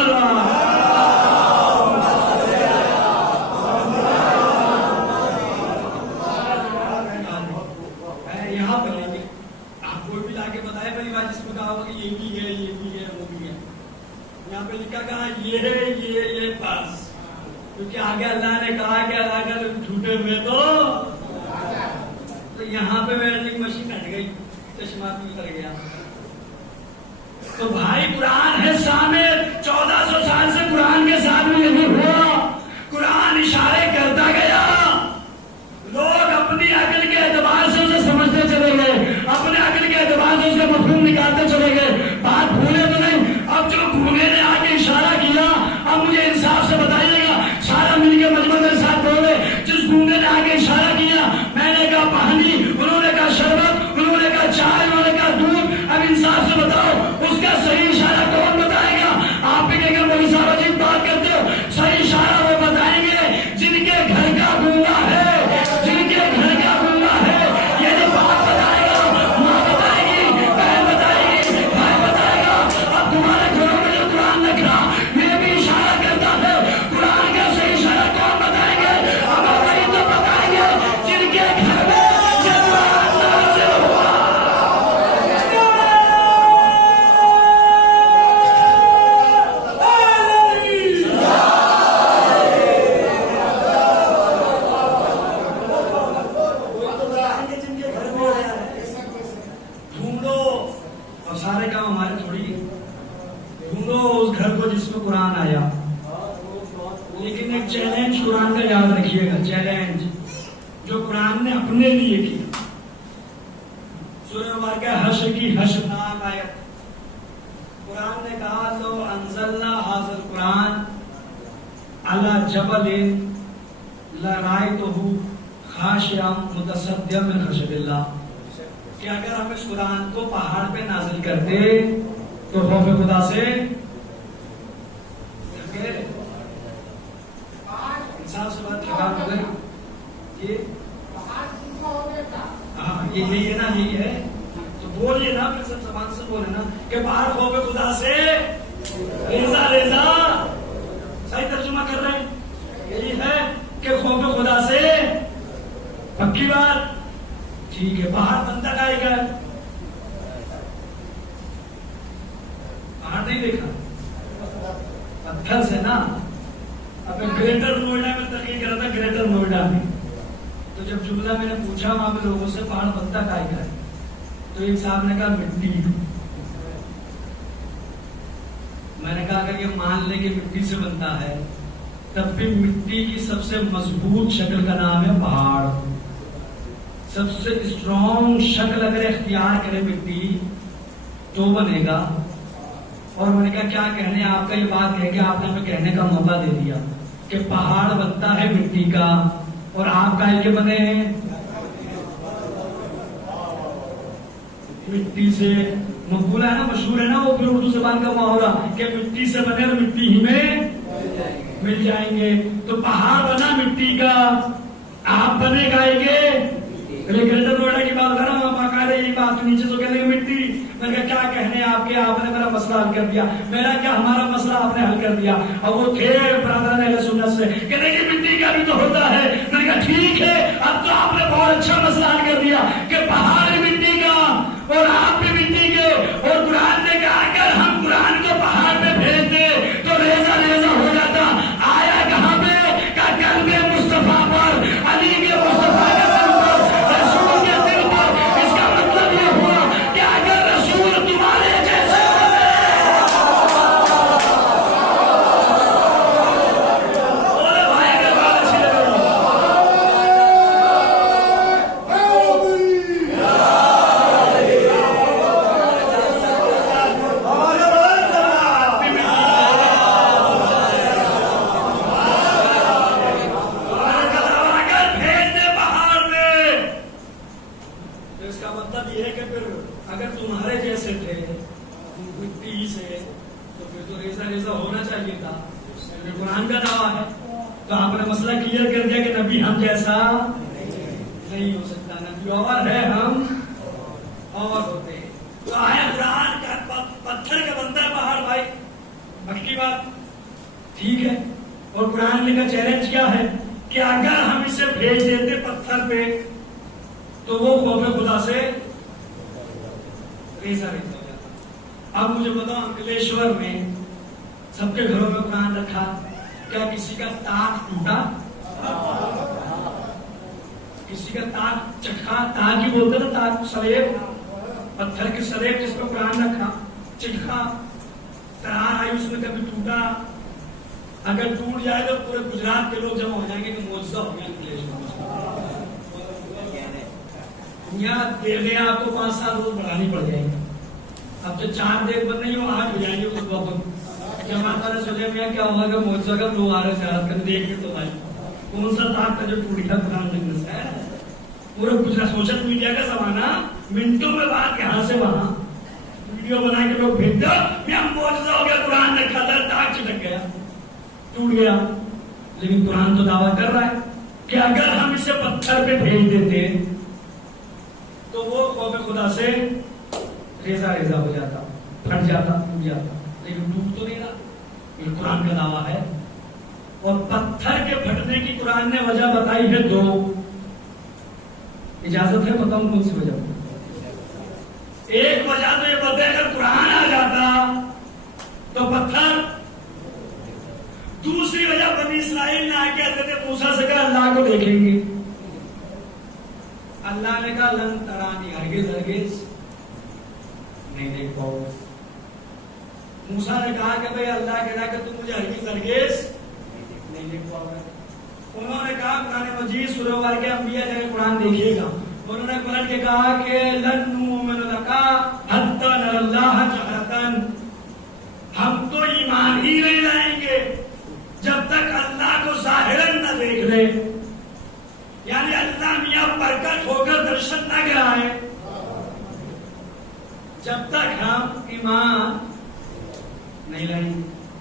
یہاں پر لیں گے. آپ کوئی بھی لا کے بتائے بھائی بات جس میں کہا ہوگا کہ یہ بھی گئے, یہ بھی گئے, وہ بھی گئے. یہاں پہ لکھا کہا یہ بس, کیونکہ آگے اللہ نے کہا کہ اگر جھوٹے ہوئے تو یہاں پہ ویلڈنگ مشین ہٹ گئی, چشمہ بھی اتر گیا. تو بھائی قرآن ہے سامنے. 1400 سال سے قرآن کے ساتھ میں نہیں ہوا. قرآن اشارے کرتا گیا. لوگ اپنی عقل کے اعتبار سے اسے سمجھتے چلے گئے, اپنے عقل کے اعتبار سے اس کا مفہوم نکالتے چلے گئے. بات بھولے تو نہیں. اب جو گھومے نے آ کے اشارہ کیا, اب مجھے انصاف سے بتائیے گا, سارا مل کے مجمع کے ساتھ بولے. جس گونگے نے آ کے اشارہ کیا, میں نے کہا پانی, انہوں نے کہا شربت, انہوں نے کہا چائے, انہوں نے کہا دودھ. اب انصاف سے بتاؤ اس کا صحیح اشارہ کون بتائے گا؟ آپ بھی کہیں گے مولوی صاحب عجیب بات کرتے ہو. صحیح اشارہ وہ بتائیں گے جن کے گھر کا گونگا ہے, جن کے گھر کا گونگا ہے. یہ جو بات بتائے گا, ماں بتائے گی, بہن بتائے گی, بھائی بتائے گا. اب تمہارے گھروں میں جو قرآن رکھا یہ بھی اشارہ کرتا ہے. قرآن کا صحیح اشارہ کون بتائیں گے؟ اب وہی تو بتائیں گے جن کے گھر میں یہ قرآن نازل ہوا. سارے کام ہمارے تھوڑی ہے. ڈھونڈو اس گھر کو جس میں قرآن آیا. لیکن ایک چیلنج قرآن کا یاد رکھیے گا, چیلنج جو قرآن نے اپنے لیے کیا. سورہ واقعہ حشر کی حشرناک آیت. قرآن نے کہا لو انزلنا ھذا القرآن علی جبل لرأیتہ خاشعا متصدعا من خشیۃ اللہ. کہ اگر ہم اس قرآن کو پہاڑ پہ نازل کرتے تو خوف خدا سے انسان سے بات لگا مگر یہی ہے نا, یہی ہے تو بولیے نا, پھر سب زبان سے بولے نا کہ باہر خوف خدا سے ریزہ ریزہ صحیح ترجمہ کر رہے ہیں. یہی ہے کہ خوف خدا سے پکی بات. ٹھیک ہے, باہر بندہ آئے گا, باہر نہیں دیکھا, پتھر سے نا. اب میں گریٹر نوئیڈا میں تحقیق کر رہا تھا, گریٹر نوئیڈا میں. تو جب جملہ میں نے پوچھا وہاں پہ لوگوں سے پہاڑ بنتا کائے کا ہے, تو ایک صاحب نے کہا مٹی. میں نے کہا اگر یہ مان لے کہ مٹی سے بنتا ہے تب بھی مٹی کی سب سے مضبوط شکل کا نام ہے پہاڑ. سب سے اسٹرانگ شکل اگر اختیار کرے مٹی تو بنے گا. اور میں نے کہا کیا کہنے آپ کا, یہ بات کہہ کے آپ نے ہمیں کہنے کا موقع دے دیا کہ پہاڑ بنتا ہے مٹی کا اور آپ کا کے بنے ہیں مٹی سے. مقبول ہے نا, مشہور ہے نا وہ پھر اردو زبان کا محاورہ کہ مٹی سے بنے اور مٹی ہی میں مل جائیں گے. تو پہاڑ بنا مٹی کا, آپ بنے گائے گے. گریٹر نوئیڈا کی بات کر رہا ہوں, باقاعدہ یہی بات نیچے تو کہنے مٹی. میں نے کہا کیا کہنے آپ کے, آپ نے میرا مسئلہ حل کر دیا. میرا کیا, ہمارا مسئلہ آپ نے حل کر دیا. اور وہ تھے برادران اہل سنت سے کہتے کہ مٹی کا بھی تو ہوتا ہے. میں نے کہا ٹھیک ہے, اب تو آپ نے بہت اچھا مسئلہ حل کر دیا کہ پہاڑ مٹی کا اور آپ بھی مٹی کے. اور قرآن نے کہا اگر ہم قرآن کو پہاڑ پہ بھیج دے تو ریزہ ریزہ ہو جاتا. آیا کہاں پہ کہ قلب مصطفیٰ پر, علی کے مصطفیٰ کے دل پر, رسول کے دل پر. اس کا مطلب یہ ہوا کہ اگر رسول تمہارے جیسے قرآن کا دعویٰ ہے. تو آپ نے مسئلہ کلیئر کر دیا کہ نبی ہم جیسا نہیں ہو سکتا. نبی اور ہے, ہم اور ہوتے ہیں. تو آیا قرآن کا پتھر کا بنتا ہے پہاڑ بھائی, پکی بات. ٹھیک ہے, اور قرآن نے کا چیلنج کیا ہے کہ اگر ہم اسے بھیج دیتے پتھر پہ تو وہ خوف خدا سے ریزہ ریزہ ہو جاتا. اب مجھے بتاؤ, انکلیشور میں سب کے گھروں میں قرآن رکھا, کیا کسی کا تاج ٹوٹا؟ کسی کا تاج چٹکا, تاج ہی بولتے نا, تاج سلیب, پتھر کی سلیب جس پہ قرآن رکھا, چٹکا, ترار آئی اس میں کبھی ٹوٹا. اگر ٹوٹ جائے تو پورے گجرات کے لوگ جمع ہو جائیں گے کہ معجزہ ہو گیا انکلیشور. دنیا دے گئے آپ کو 5 سال روز بڑھانی پڑ جائے گی. اب جو 4 دیکھ بند نہیں ہو, 8 ہو جائیں گے اس وقت. جماعت والے سوچے میں کیا ہوگا کہ معجزہ کا لوگ آ رہے زیارت کرنے, دیکھ کے تو بھائی کون سا تاج کا جو ٹوٹ گیا قرآن لکھنے سے ہے. پورے گجرات, سوشل میڈیا کا زمانہ, منٹوں میں بات یہاں سے وہاں, ویڈیو بنا کے لوگ بھیج دو, میں معجزہ ہو گیا, قرآن رکھا تھا, تاج چٹک گیا, ٹوٹ گیا. لیکن قرآن تو دعویٰ کر رہا ہے کہ اگر ہم اسے پتھر پہ بھیج دیتے تو وہ خوف خدا سے ریزہ ریزہ ہو جاتا, پھٹ جاتا, ٹوٹ جاتا. لیکن ٹوٹ تو نہیں رہا. یہ قرآن کا دعویٰ ہے. اور پتھر کے پھٹنے کی قرآن نے وجہ بتائی ہے 2. اجازت ہے بتاؤں کون سی وجہ؟ ایک وجہ تو یہ بتائے اگر قرآن آ جاتا تو پتھر. دوسری وجہ بنی اسرائیل نے آ کے حضرت موسیٰ سے کہا اللہ کو دیکھیں گے. اللہ نے کہا لن ترانی, ہرگز ہرگز نہیں دیکھ پاؤ. موسیٰ نے کہا کہ بھئی اللہ کہنا کہ تم مجھے ہرگز ہرگز نہیں دیکھ پاؤ گے. انہوں نے کہا قرآن مجید سورہ واقعہ انبیاء جگہ قرآن دیکھیے گا. انہوں نے پلٹ کے کہا کہ لن نؤمن لک حتی نری اللہ جہرۃ, ہم تو ایمان ہی نہیں لائیں گے جب تک اللہ کو ظاہراً نہ دیکھ لے. یعنی اللہ میاں پرکٹ ہو کر درشن نہ کرائے جب تک ہم ایمان نہیں لائیں.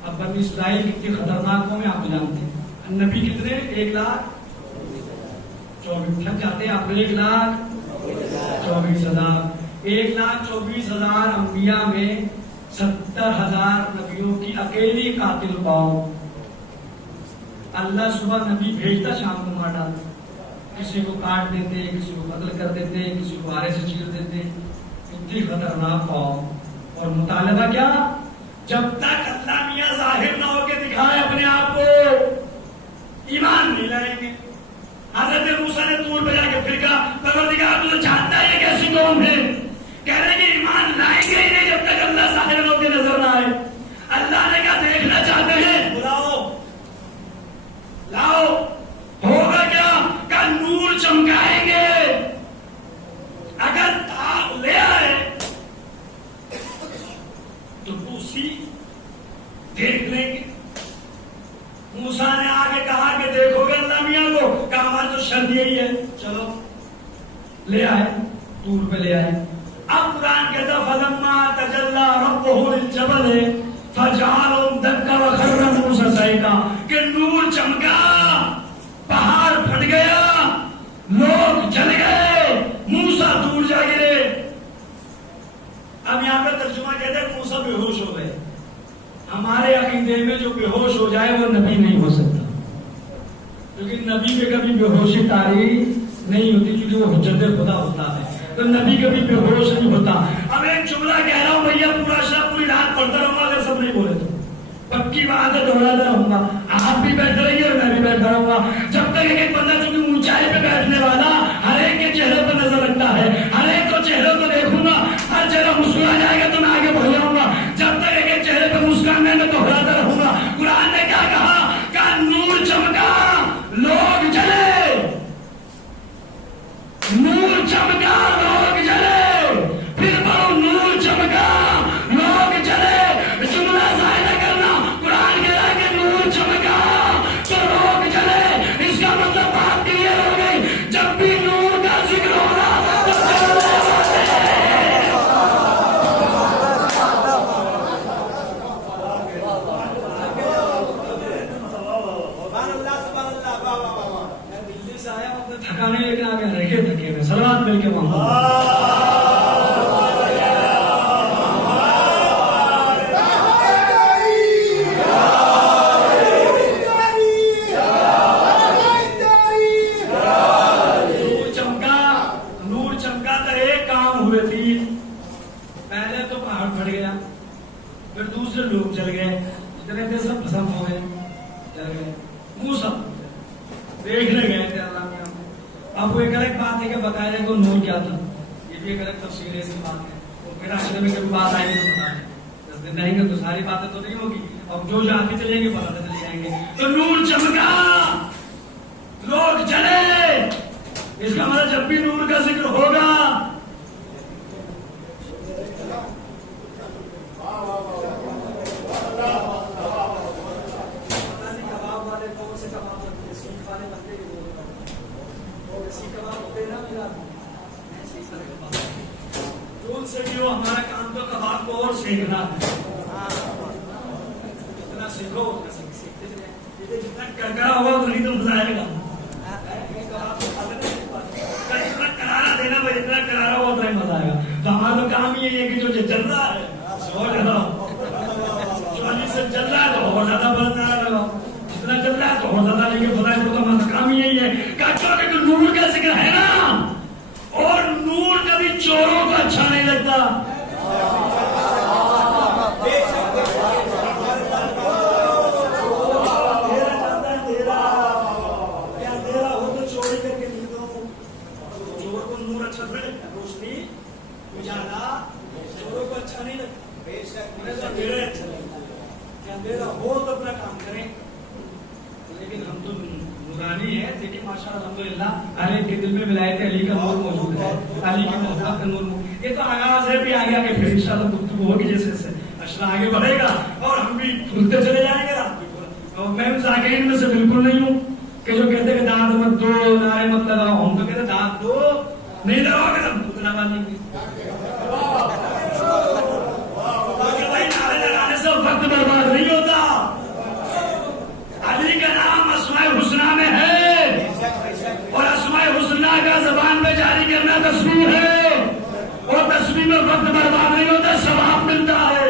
اب بنی اسرائیل کتنی خطرناک قوم ہے آپ جانتے ہیں. نبی کتنے؟ 1,24,000. تھک جاتے ہیں آپ. 1,24,000. 1,24,000 انبیاء میں 70,000 نبیوں کی اکیلی قاتل قوم. اللہ صبح نبی بھیجتا، شام کو مار ڈالتا. کسی کو کاٹ دیتے، کسی کو قتل کر دیتے، کسی کو آرے سے چیر دیتے. اتنی خطرناک قوم. اور مطالبہ کیا؟ جب تک اللہ میاں ظاہر نہ ہو کے دکھائے اپنے آپ کو، ایمان نہیں لائیں گے. حضرت موسیٰ نے طور پہ جا کے پھر کہا پروردگار تو جانتا ہے یہ کیسی قوم ہے. کہہ رہے کہ ایمان لائیں گے ہی نہیں جب تک اللہ ظاہر ہو کے نظر نہ آئے. اللہ نے کہا دیکھنا چاہتے ہیں، بلاؤ لاؤ. ہوگا کیا؟ کہ نور چمکائیں گے. اگر آپ لے آئے تو اسی دیکھ لیں گے. موسیٰ نے آگے کہا کہ دیکھو گے اللہ میاں کو؟ کہا ہماری تو شرط یہی ہے. چلو لے آئے، طور پہ لے آئے. اب قرآن کہتا فلما تجلی ربہ للجبل فجعلہ دکا وخر موسیٰ صعقا، کہ نور چمکا، پہاڑ پھٹ گیا، لوگ جل گئے، موسیٰ دور جا گرے. اب یہاں پہ ترجمہ کہتے ہیں موسیٰ بے ہوش ہو گئے. ہمارے عقیدے میں جو بے ہوش ہو جائے وہ نبی نہیں ہو سکتا، کیونکہ نبی پہ کبھی بے ہوشی طاری نہیں ہوتی، کیونکہ وہ حجت خدا ہوتا ہے. تو نبی کبھی بے ہوش نہیں ہوتا. اب ایک جملہ کہہ رہا ہوں بھیا، پورا شب پوری رات پڑھتا رہوں گا اگر سب نہیں بولے تو. پکی بات ہے، دوہراتا رہوں گا. آپ بھی بیٹھ رہیے اور میں بھی بیٹھا رہوں گا جب تک ایک بندہ چونکہ اونچائی پہ بیٹھنے والا ہر ایک کے چہرے پر نظر رکھتا ہے. ہر ایک کو چہرے کو دیکھوں گا، ہر چہرہ مسکرا جائے گا تو میں آگے بڑھ جاؤں گا. جب تک ایک ایک چہرے پہ مسکان ہے میں دوہراتا رہوں گا. قرآن نے کیا کہا؟ کہ نور چمکا، لوگ جلے. نور چمکا، لوگ جلے. پھر بڑو نور چمکا، لوگ جلے. جملہ ظاہر کرنا، قرآن کہہ رہا ہے کہ نور چمکا تو لوگ جلے. اس کا مطلب بات کلیئر ہو گئی، جب بھی نور کا ذکر ہوگا تو جلنے والے. دلی سے آیا ہوں تھکانے، لیکن آگے رکھے تھکے ہوئے. صلوات مل کے وہاں پھر دوسرے لوگ چل گئے، جتنے تھے سب پسند ہو گئے، چل گئے. موسیٰ دیکھنے گئے تھے اللہ میاں. اب وہ ایک الگ بات ہے کہ بتایا جائے کو نور کیا تھا، یہ بھی ایک الگ تفسیر ہے اس کی بات ہے. اور پھر آخر میں کبھی بات آئے گی تو بتائیں، 10 دن رہیں گے تو ساری باتیں تو نہیں ہوگی. اب جو آتے چلیں گے بتاتے چلے جائیں گے. تو نور چمکا، لوگ چلے. اس کا مطلب جب بھی نور کا ذکر ہوگا ہمارا کام تو کباب کو اور سیکھنا ہے. جتنا سیکھو اتنا سیکھتے چلے. جتنا کرکرا ہوگا اتنا ہی تو مزہ آئے گا. جتنا کرارا دینا بھائی، جتنا کرارا ہوگا اتنا ہی مزہ آئے گا. تو ہمارا تو کام یہ ہے کہ جو چل رہا ہے اور زیادہ، جو علی سے چل رہا ہے تو اور زیادہ بلندہ لگا، جتنا چل رہا ہے تو اور زیادہ لے کے بتائے. تو ہمارا کام یہی ہے کہ نور کا ذکر ہے نا، اور نور کبھی چوروں کو اچھا نہیں لگتا. چور کو نور اچھا نہیں لگتا، روشنی اجالا چوروں کو اچھا نہیں لگتا. اندھیرا اچھا لگتا ہے، اندھیرا ہو تو اپنا کام کریں. لیکن ہم تو نورانی ہے. دیکھیں ماشاءاللہ الحمدللہ ہر ایک کے دل میں ولایت علی کا نور موجود ہے، علی کی محبت کا نور موجود. یہ تو آغاز ہے، بھی آگے آگے پھر انشاءاللہ گفتگو ہوگی جیسے جیسے اشرا آگے بڑھے گا اور ہم بھی کھلتے چلے جائیں گے. اور میں ذاکرین میں سے بالکل نہیں ہوں کہ جو کہتے ہیں کہ دانت مت دو، نعرے مت لگاؤ. ہم تو کہتے ہیں دانت دو، نہیں لگاؤ گے تو اتنا بات نہیں. بھائی نعرے لگانے سے وقت برباد نہیں ہوتا. علی کا نام اسماء الحسنہ میں ہے، اور اسماء الحسنہ کا زبان میں جاری کرنا تسبیح ہے، اور تسبیح میں وقت برباد نہیں ہوتا، ثواب ملتا ہے.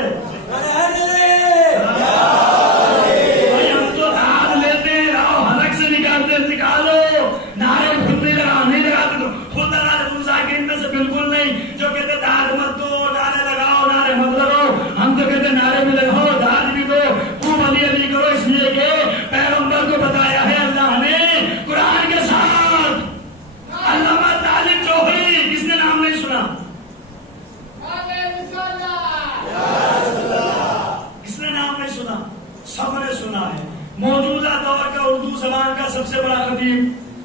سنا، سب نے سنا ہے. موجودہ دور کا اردو زبان کا سب سے بڑا خطیب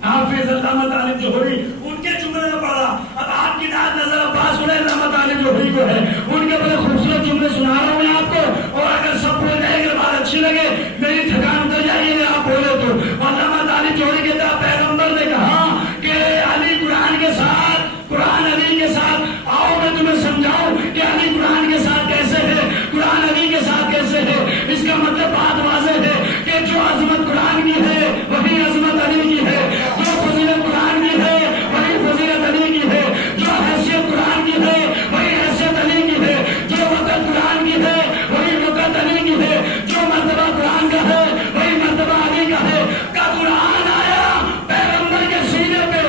حافظ علامہ طالب جوہری، ان کے جملے میں پڑھا. اب آپ کی نعت نظر عباس علیہ علامہ طالب جوہری کو ہے، ان کے بڑے خوبصورت جملے سنا رہا ہوں میں آپ کو. اور اگر سب بول جائے گا بات اچھی لگے، میری تھکان اتر جائے گی آپ بولے تو. علامہ طالب جوہری کہتا ہے پیغمبر نے کہا کہ علی قرآن کے ساتھ، قرآن علی کے ساتھ، آؤ میں تمہیں سمجھاؤں کہ علی قرآن کے ساتھ کیسے ہے، قرآن علی کے ساتھ کیسے ہے. اس کا مطلب بات واضح ہے کہ جو عظمت قرآن کی ہے وہی عظمت علی کی ہے، جو فضیلت قرآن کی ہے وہی فضیلت علی کی ہے، جو حیثیت قرآن کی ہے وہی حیثیت علی کی ہے، جو وقت قرآن کی ہے وہی وقت علی کی ہے، جو مرتبہ قرآن کا ہے وہی مرتبہ علی کا ہے. کا قرآن آیا پیغمبر کے سینے پہ،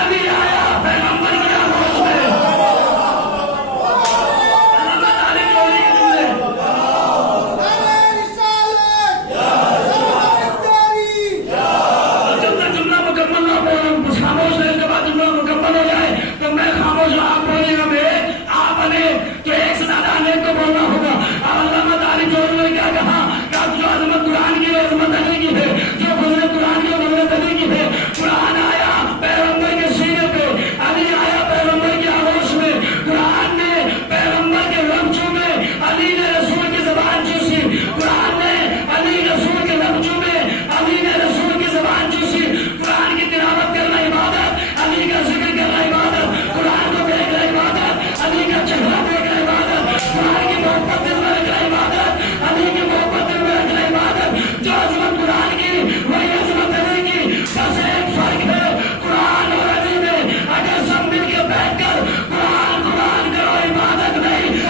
علی آیا پیغمبر کے آغوش میں. علامہ طالب جوہری کے جملے. جب تک جملہ مکمل نہ بولوں، کچھ خاموش رہنے کے بعد جملہ مکمل ہو جائے تو میں خاموش ہوں، آپ بولیں گا میں آپ بنے تو ایک سے زیادہ انیک کو بولنا ہوگا. علامہ طالب جوہری نے کیا کہا کہ جو عظمت قرآن کی ہے عظمت علی کی ہے، جو فضیلت قرآن کی ہے فضیلت علی کی ہے. قرآن آیا پیغمبر کے سینے پہ، علی آیا پیغمبر کے آغوش میں. قرآن نے پیغمبر کے لب چومے، علی نے رسول کی زبان چوسی. قرآن نے علی رسول کے لب چومے، علی نے رسول کی زبان چوسی. قرآن کی تلاوت کرنا عبادت، علی کا ذکر کرنا عبادت. قرآن کو دیکھنا عبادت، علی کا چہرہ دیکھنا عبادت. قرآن کی محبت دل میں رکھنا عبادت، علی کی محبت دل میں رکھنا عبادت. جو عظمت قرآن کی وہی عظمت علی کی. بس ایک فرق ہے قرآن اور علی میں. اگر سب مل کے بیٹھ کر قرآن قرآن کرو عبادت نہیں.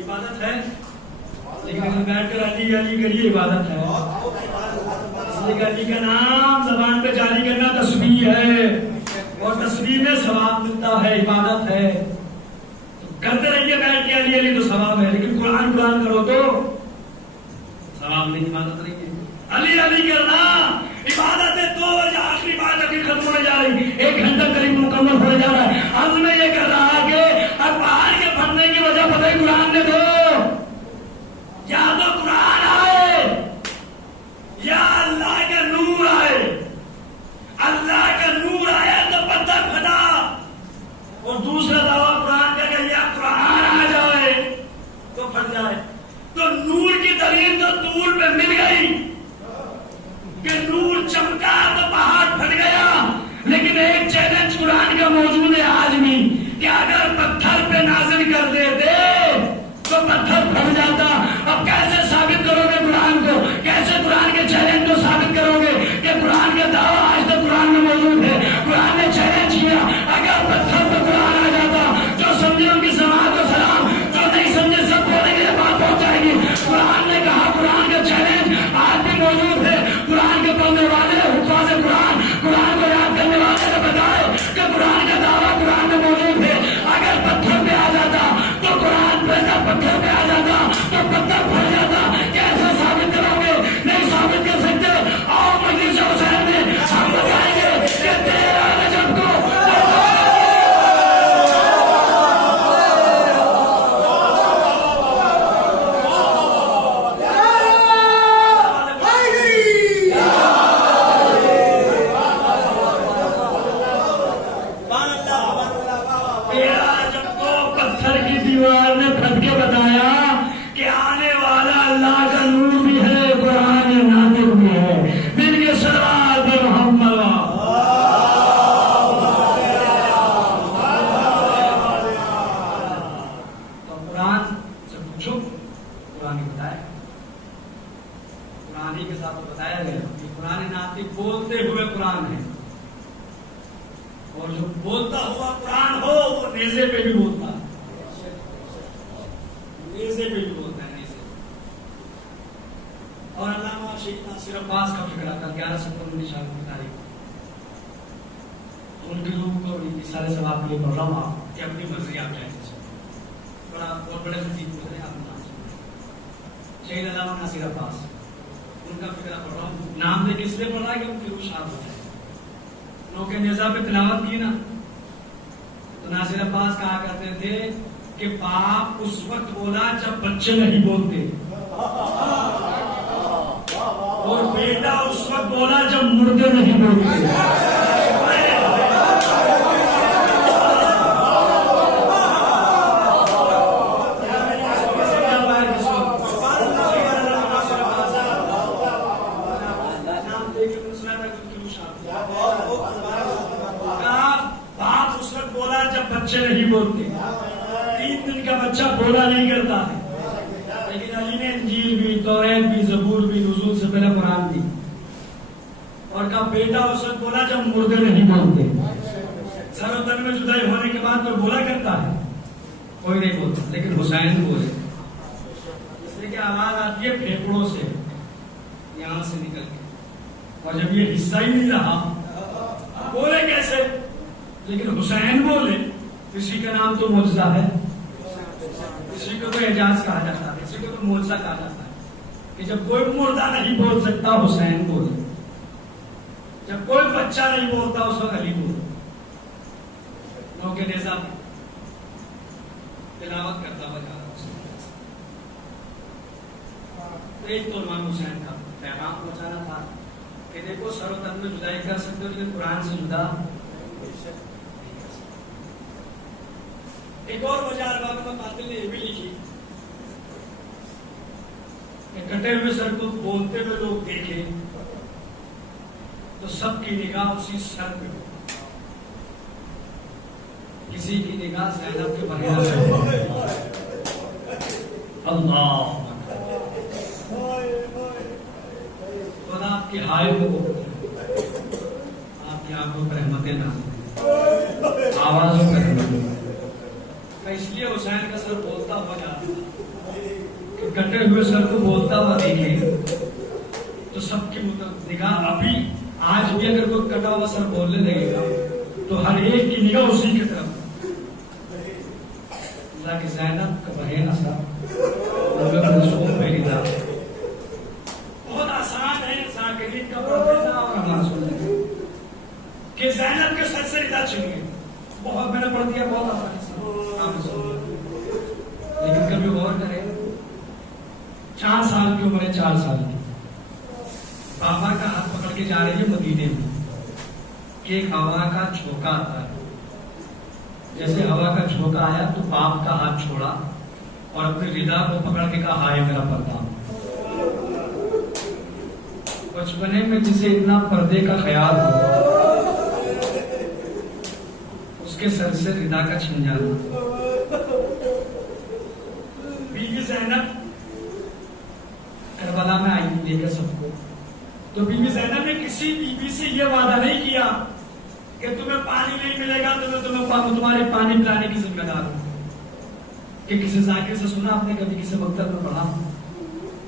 عبادت ہے، لیکن اگر بیٹھ کر علی علی کریے عبادت ہے. اس لیے کہ علی کا نام زبان پہ جاری کرنا تسبیح ہے، اور تسبیح میں ثواب ملتا ہے، عبادت ہے. تو کرتے رہیے بیٹھ کے علی علی تو ثواب ہے، لیکن قرآن قرآن کرو تو ثواب نہیں، عبادت نہیں ہے. علی علی کرنا عبادت ہے. 2 بجے آخری بات ابھی ختم ہونے جا رہی، 1 گھنٹہ قریب مکمل ہونے جا رہا ہے. اب میں یہ کر رہا کہ اخبار کے پڑھنے کی وجہ پتہ ہے قرآن نے دو، یا تو قرآن آئے یا اللہ کا نور آئے. اللہ کا نور آیا تو پتھر پھٹا، اور دوسرا دعویٰ قرآن کا کہ یا قرآن آ جائے تو پھٹ جائے. تو نور کی دلیل تو طور پہ مل گئی کہ نور چمکا تو پہاڑ پھٹ گیا. لیکن ایک چیلنج قرآن کا موجود ہے آج بھی کہ اگر پتھر پہ نازل کر دیتے تو پتھر پھٹ جاتا. اب کیسے ثابت کرو گے قرآن کو؟ کیسے قرآن کے چیلنج کو ثابت کرو گے کہ قرآن کا دعویٰ آج تک قرآن میں موجود ہے؟ قرآن نے چیلنج کیا اگر پتھر پہ قرآن آ جاتا، جو سمجھے ان کی سماعت کو سلام، جو نہیں سمجھے سب بولیں گے بات پہنچ جائے گی. قرآن نے کہا قرآن کا چیلنج آج بھی موجود ہے. قرآن کے پڑھنے والے حفاظ قرآن، قرآن کو یاد کرنے والے نے بتائے کہ قرآن کا دعویٰ قرآن میں موجود ہے. اگر پتھر پہ آ جاتا تو قرآن پہ جب پتھر پہ آ جاتا تو پتھر پھٹ جاتا. کیسے ثابت کرو گے؟ نہیں ثابت کر سکتے. آؤ مجلس حسین میں ہم بتائیں گے کہ 13 رجب کو پتھر کی دیوار نے پھٹ کے بتایا کہ آنے والا اللہ کا نور بھی ہے، قرآن نازل بھی ہے. مل کے صلوات پر محمد. تو قرآن سے پوچھو، قرآن ہی بتایا، قرآن ہی کے ساتھ بتایا گیا کہ قرآن ناطق بولتے ہوئے قرآن ہے، اور جو بولتا ہوا قرآن ہو وہ نیزے پہ بھی بولتا ہے، نیزے پہ بھی بولتا ہے. نیزے اور علامہ شہید ناصر عباس کا فکر آتا 11 ستمبر شام کی تاریخ. ان کی روح کو سارے ثواب کے لیے پڑھ رہا ہوں. آپ کہ اپنی مرضی آپ جائیں بڑا بہت بڑے خطیب گزرے آپ نام سنیں شہید علامہ ناصر عباس. ان کا فکر پڑھ رہا ہوں. نام دے کس لیے پڑھ رہا ہے کہ ان کی روح شاد ہو جائے. انہوں کے نظام پہ تلاوت کی نا تو ناصر عباس کہا کرتے تھے کہ باپ اس وقت بولا جب بچے نہیں بولتے اور بیٹا اس وقت بولا جب مردے نہیں بولتے. بچے نہیں بولتے. 3 دن کا بچہ بولا نہیں کرتا ہے لیکن علی نے انجیل بھی توریت بھی زبور بھی نزول سے پہلے قرآن دی اور کہا بیٹا اس وقت بولا جب مردے نہیں بولتے. سر و تن میں جدائی ہونے کے بعد تو بولا کرتا ہے کوئی نہیں بولتا لیکن حسین بولے اس لیے کہ آواز آتی ہے پھیپڑوں سے یہاں سے نکل کے اور جب یہ حصہ ہی نہیں رہا بولے کیسے. لیکن حسین بولے کسی کا نام تو معجزہ ہے. کسی کو تو اعجاز کہا جاتا ہے کسی کو تو معجزہ کہا جاتا ہے کہ جب کوئی مردہ نہیں بول سکتا حسین بولے. جب کوئی بچہ نہیں بولتا اس وقت علی بولے. نو کے نیزہ تلاوت کرتا ہوا جا رہا ایک تو امام حسین کا پیغام پہنچانا تھا کہ دیکھو سر و تن میں جدائی کر سکتے ہو لیکن قرآن سے جدا. ایک اور وجہ ارباب قاتل نے یہ بھی لکھی کہ کٹے ہوئے سر کو بولتے ہوئے لوگ دیکھے تو سب کی نگاہ اسی سر پہ ہو. کسی کی نگاہ زینب کے بغیر سے اللہ خدا آپ کی ہائے کو آپ کی آنکھوں پر رحمتیں نہ آوازوں پر رحمتیں. اس لیے حسین کا سر بولتا ہوا جاتا کہ کٹے ہوئے سر کو بولتا ہوا دیکھے تو سب کی نگاہ ابھی آج بھی اگر کوئی کٹا ہوا سر بولنے لگے گا تو ہر ایک کی نگاہ اسی کی طرف. اللہ کی زینب کا بہن بہت آسان ہے ذاکرین کا پڑھ دینا اور نماز پڑھنا کہ زینب کے سر سے ردا چھن گئی. بہت میں نے پڑھ دیا بہت آسان ہے لیکن کبھی غور کرے 4 سال کی عمر ہے 4 سال کی بابا کا ہاتھ پکڑ کے جا رہی ہے مدینے میں کہ ایک ہوا کا جھونکا آتا ہے. جیسے ہوا کا جھونکا آیا تو باپ کا ہاتھ چھوڑا اور اپنے ردا کو پکڑ کے کہا ہائے میرا پردہ. بچپنے میں جسے اتنا پردے کا خیال ہو اس کے سر سے ردا کا چھن جانا. بیوی زینب کربلا میں آئی لے کر سب کو تو بیوی زینب نے کسی بیوی سے یہ وعدہ نہیں کیا کہ تمہیں پانی نہیں ملے گا تمہارے پانی پلانے کی ذمہ دار ہوں. کہ کسی ذاکر سے سنا آپ نے کبھی کسی مکتب میں پڑھا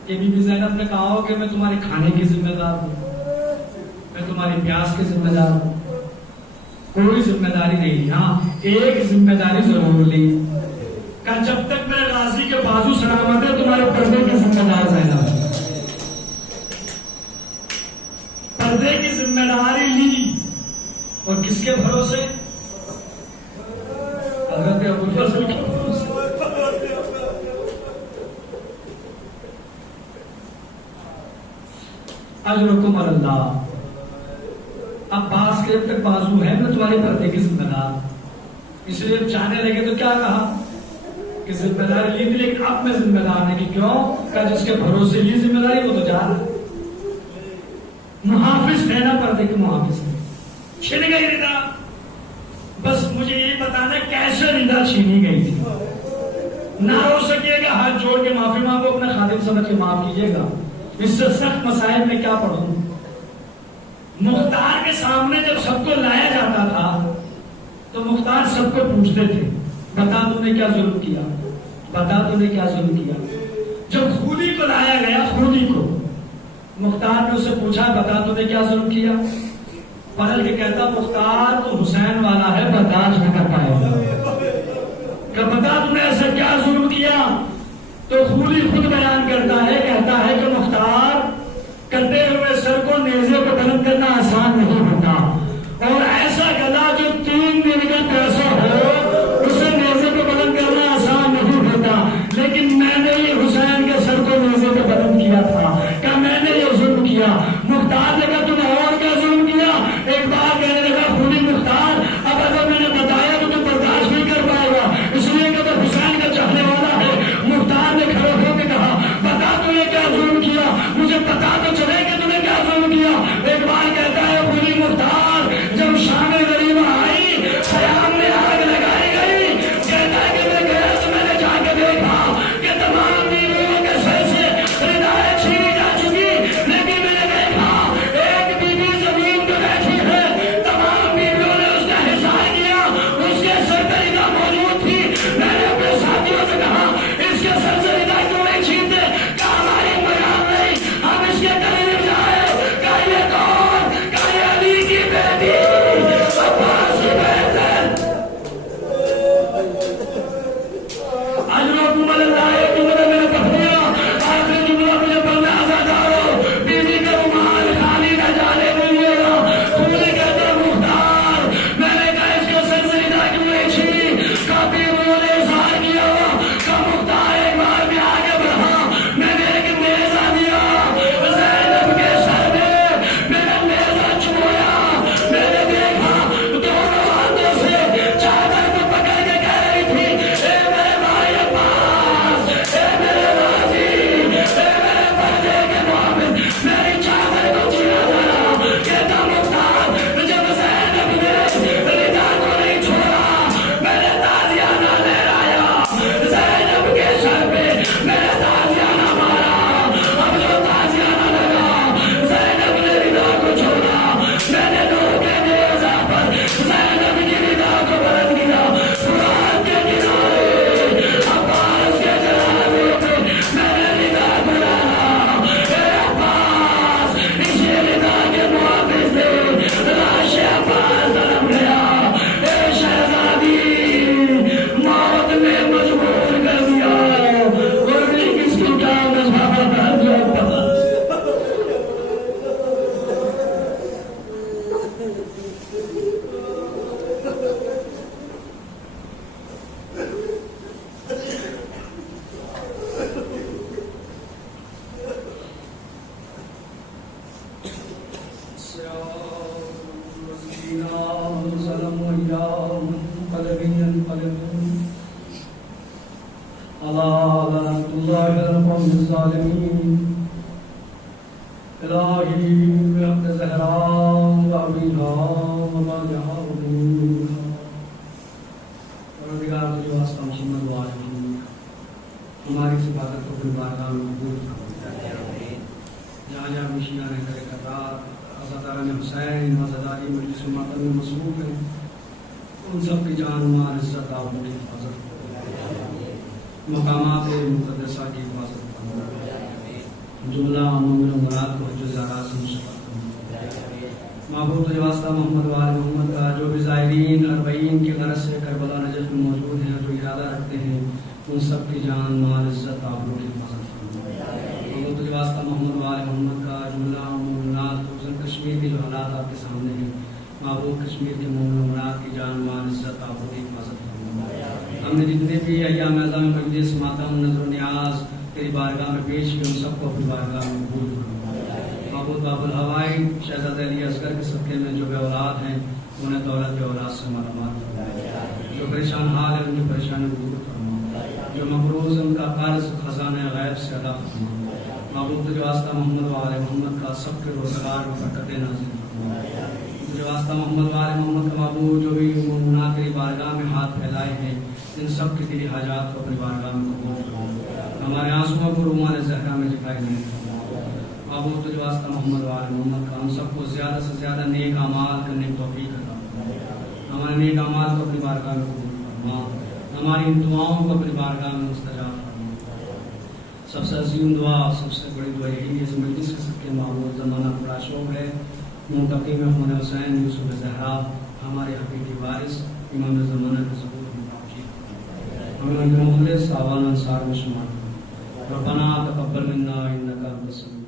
کہ بیوی زینب نے کہا ہو کہ میں تمہارے کھانے کی ذمہ دار ہوں میں تمہاری پیاس کی ذمہ دار ہوں. کوئی ذمہ داری نہیں. ہاں ایک ذمہ داری ضرور لی کہ جب تک میرے غازی کے بازو سلامت ہے تمہارے پردے کی ذمہ دار زینب. پردے کی ذمہ داری لی اور کس کے بھروسے؟ حضرت ابوالفضل کے بھروسے. اجرکم اللہ. عباس کے اب تک بازو ہے میں تمہارے پردے کی ذمہ دار. اس لیے چاہنے لگے تو کیا کہا کہ ذمہ داری لی تھی لیکن اب میں ذمہ دار نہیں. کہ کیوں کہ جس کے بھروسے لی ذمہ داری وہ تو جا رہا محافظ ہے نا پردے کے محافظ ہے. چھن گئی ردا. بس مجھے یہ بتانا کیسے ردا چھینی گئی تھی. نہ ہو سکے گا ہاتھ جوڑ کے معافی مانگو اپنے خادم سمجھ کے معاف کیجیے گا. اس سے سخت مسائل میں کیا پڑھوں. مختار کے سامنے جب سب کو لایا جاتا تھا تو مختار سب کو پوچھتے تھے بتا تو نے کیا ظلم کیا بتا تو نے کیا ظلم کیا. جب خودی کو لایا گیا خودی کو مختار نے اسے پوچھا بتا تمہیں کیا ظلم کیا؟ پلٹ کے کہتا مختار تو حسین والا ہے برداشت نہ کر پائے گا کہ بتا تم نے ایسا کیا ظلم کیا؟ تو خولی خود بیان کرتا ہے، کہتا ہے کہ مختار کٹے ہوئے سر کو نیزے پہ بلند کرنا آسان نہیں ہوتا، اور ایسا گلا جو 3 دن کا پیسہ ہو اسے نیزے پہ بلند کرنا آسان نہیں ہوتا، لیکن میں نے یہ حسین کے سر کو نیزے پہ بلند کیا تھا کہ میں نے یہ ظلم کیا۔ مختار نے کہا تم نے اور کیا ظلم کیا؟ ایک بار کہنے لگا خولی مختار اب اگر میں نے بتایا تو تم برداشت نہیں کر پائے گا، اس لیے کہ وہ حسین کا چاہنے والا ہے۔ مختار نے کھڑے ہو کے کہا بتا تو نے کیا ظلم کیا، مجھے پتا تو چلے کہ تم نے کیا ظلم کیا۔ ایک بار کہتا ہے خولی مختار جب شام غریبہ آئی خیام میں آگ لگائی گئی، کہتا ہے کہ میں گیا تو میں نے جا کے دیکھا کہ تمام بیویوں کے سر سے ردائیں چھینی جا چکی، لیکن میں نے دیکھا ایک بیوی زمین پہ بیٹھی ہے، تمام بیویوں نے اس کا حصار کیا، اس کے سر پہ ردا موجود تھی۔ میں نے اپنے ساتھیوں سے کہا اس کے سر سے ردا کیوں نہیں چھینتے؟ کہا ہماری بیان نہیں، ہم اس کے قریب جائے۔ کہا یہ کون؟ کہا یہ علی کی بیٹی عباس کی بہن۔ اجرکم اللہ تمہیں میں نے پڑھ دیا، آخری جملہ مجھے پڑھنا آزاد ہو، بیوی کا رومال خالی نہ جانے دیجیے گا۔ خولی کہتا ہے مختار میں نے کہا اس کے سر سے ردا کیوں نہیں چھینی؟ کہا بیویوں نے اظہار کیا۔ کہا مختار ایک بار میں آگے بڑھا، میں نے ایک نیزہ دیا زینب کے سر میں، میں نے نیزہ چبویا، میں نے دیکھا دونوں ہاتھوں سے چادر کو پکڑ کے کہہ رہی تھی اے میرے بھائی عباس، اے میرے غازی، اے میرے پردے کے محافظ، میری چادر کو چیرا ذرا۔ کہتا مختار جب زینب نے ردا کو نہیں چھوڑا میں نے تازیانہ لہرایا، زینب کے سر پہ میں نے تازیانہ مارا، اب جو تازیانہ لگا زینب نے ردا کو چھوڑا، میں نے نور کے نیزہ پر زینب کی ردا کو بلند کیا۔ فرات کے کنارے عباس کے جنازے پہ میں نے ردا کو ڈالا، اے عباس اسی ردا کے محافظ سے لاش عباس طرف گیا۔ اے شہزادی موت نے مجبور کر دیا، ورنہ کس کی کیا مذہب کر دیا عباس۔ ہماری عبادت کو اپنی بارگاہ میں قبول کرو۔ جہاں جہاں مشیان عزاداران حسین وزداری مجلس ماتم میں مصروف ہیں ان سب کی جان مال عزت آپ کی حفاظت کرو، مقامات مقدسہ کی حفاظت کرو، جملہ مومن و مراد کو حج زارات سے مشفق کرو۔ محبوب کے واسطہ محمد و آل محمد کا جو بھی زائرین اربعین کی غرض سے کربلا نجف میں موجود ہیں، جو ارادہ رکھتے ہیں، ان سب کی جان مال عزت آبرو کی حفاظت کرو۔ محبوب کے واسطہ محمد و آل محمد کا جملہ مومنات خصوصاً کشمیر کے جو حالات آپ کے سامنے ہیں، محبوب کشمیر کے مومن و مراد کی جان مال عزت آبرو کی حفاظت کرو۔ ہم نے جتنے بھی ایام اعظم مجلس ماتم نظر و نیاز تیری بارگاہ میں پیش کیے، ان سب کو اپنی بارگاہ میں قبول کرو۔ محبوب باب الہوائی شہزاد علی اصغر کے صدقے میں جو بے اولاد ہیں انہیں دولت بے اولاد سے مالا مال کرو، جو پریشان حال ہے ان کی پریشانی دور فرما، جو مقروض ان کا قرض خزانہ غیب سے ادا فرما۔ محبوب کے واسطہ محمد و آل محمد کا سب کے روزگار میں برکتیں نازل فرما۔ جو واسطہ محمد و آل محمد کا محبوب جو بھی مومنات تیری بارگاہ میں ہاتھ پھیلائے ہیں، ان سب کی تیری حاجات کو اپنی بارگاہ میں قبول کرو، ہمارے آنسوؤں کو رومال زہرا میں جھکائے نہیں فرما۔ محبوب تجھ واسطہ محمد و آل محمد کا ہم سب کو زیادہ سے زیادہ نیک اعمال کرنے کی توفیق عطا فرما، ہمارے نیک اعمال کو اپنی بارگاہ میں قبول فرما، ہماری ان دعاؤں کو اپنی بارگاہ میں مستجاب فرما۔ سب سے عظیم دعا، سب سے بڑی دعا یہی ہے اس مجلس کے سب کے کے معبود زمانہ بڑا شوق ہے منتقی میں ہونے حسین یوسف زہرا ہمارے حقیقی وارث امام زمانہ کے ثبوت میں باقی ہمیں مخلص آوان انصار میں شمار ربنا تقبل منا انک انت السمیع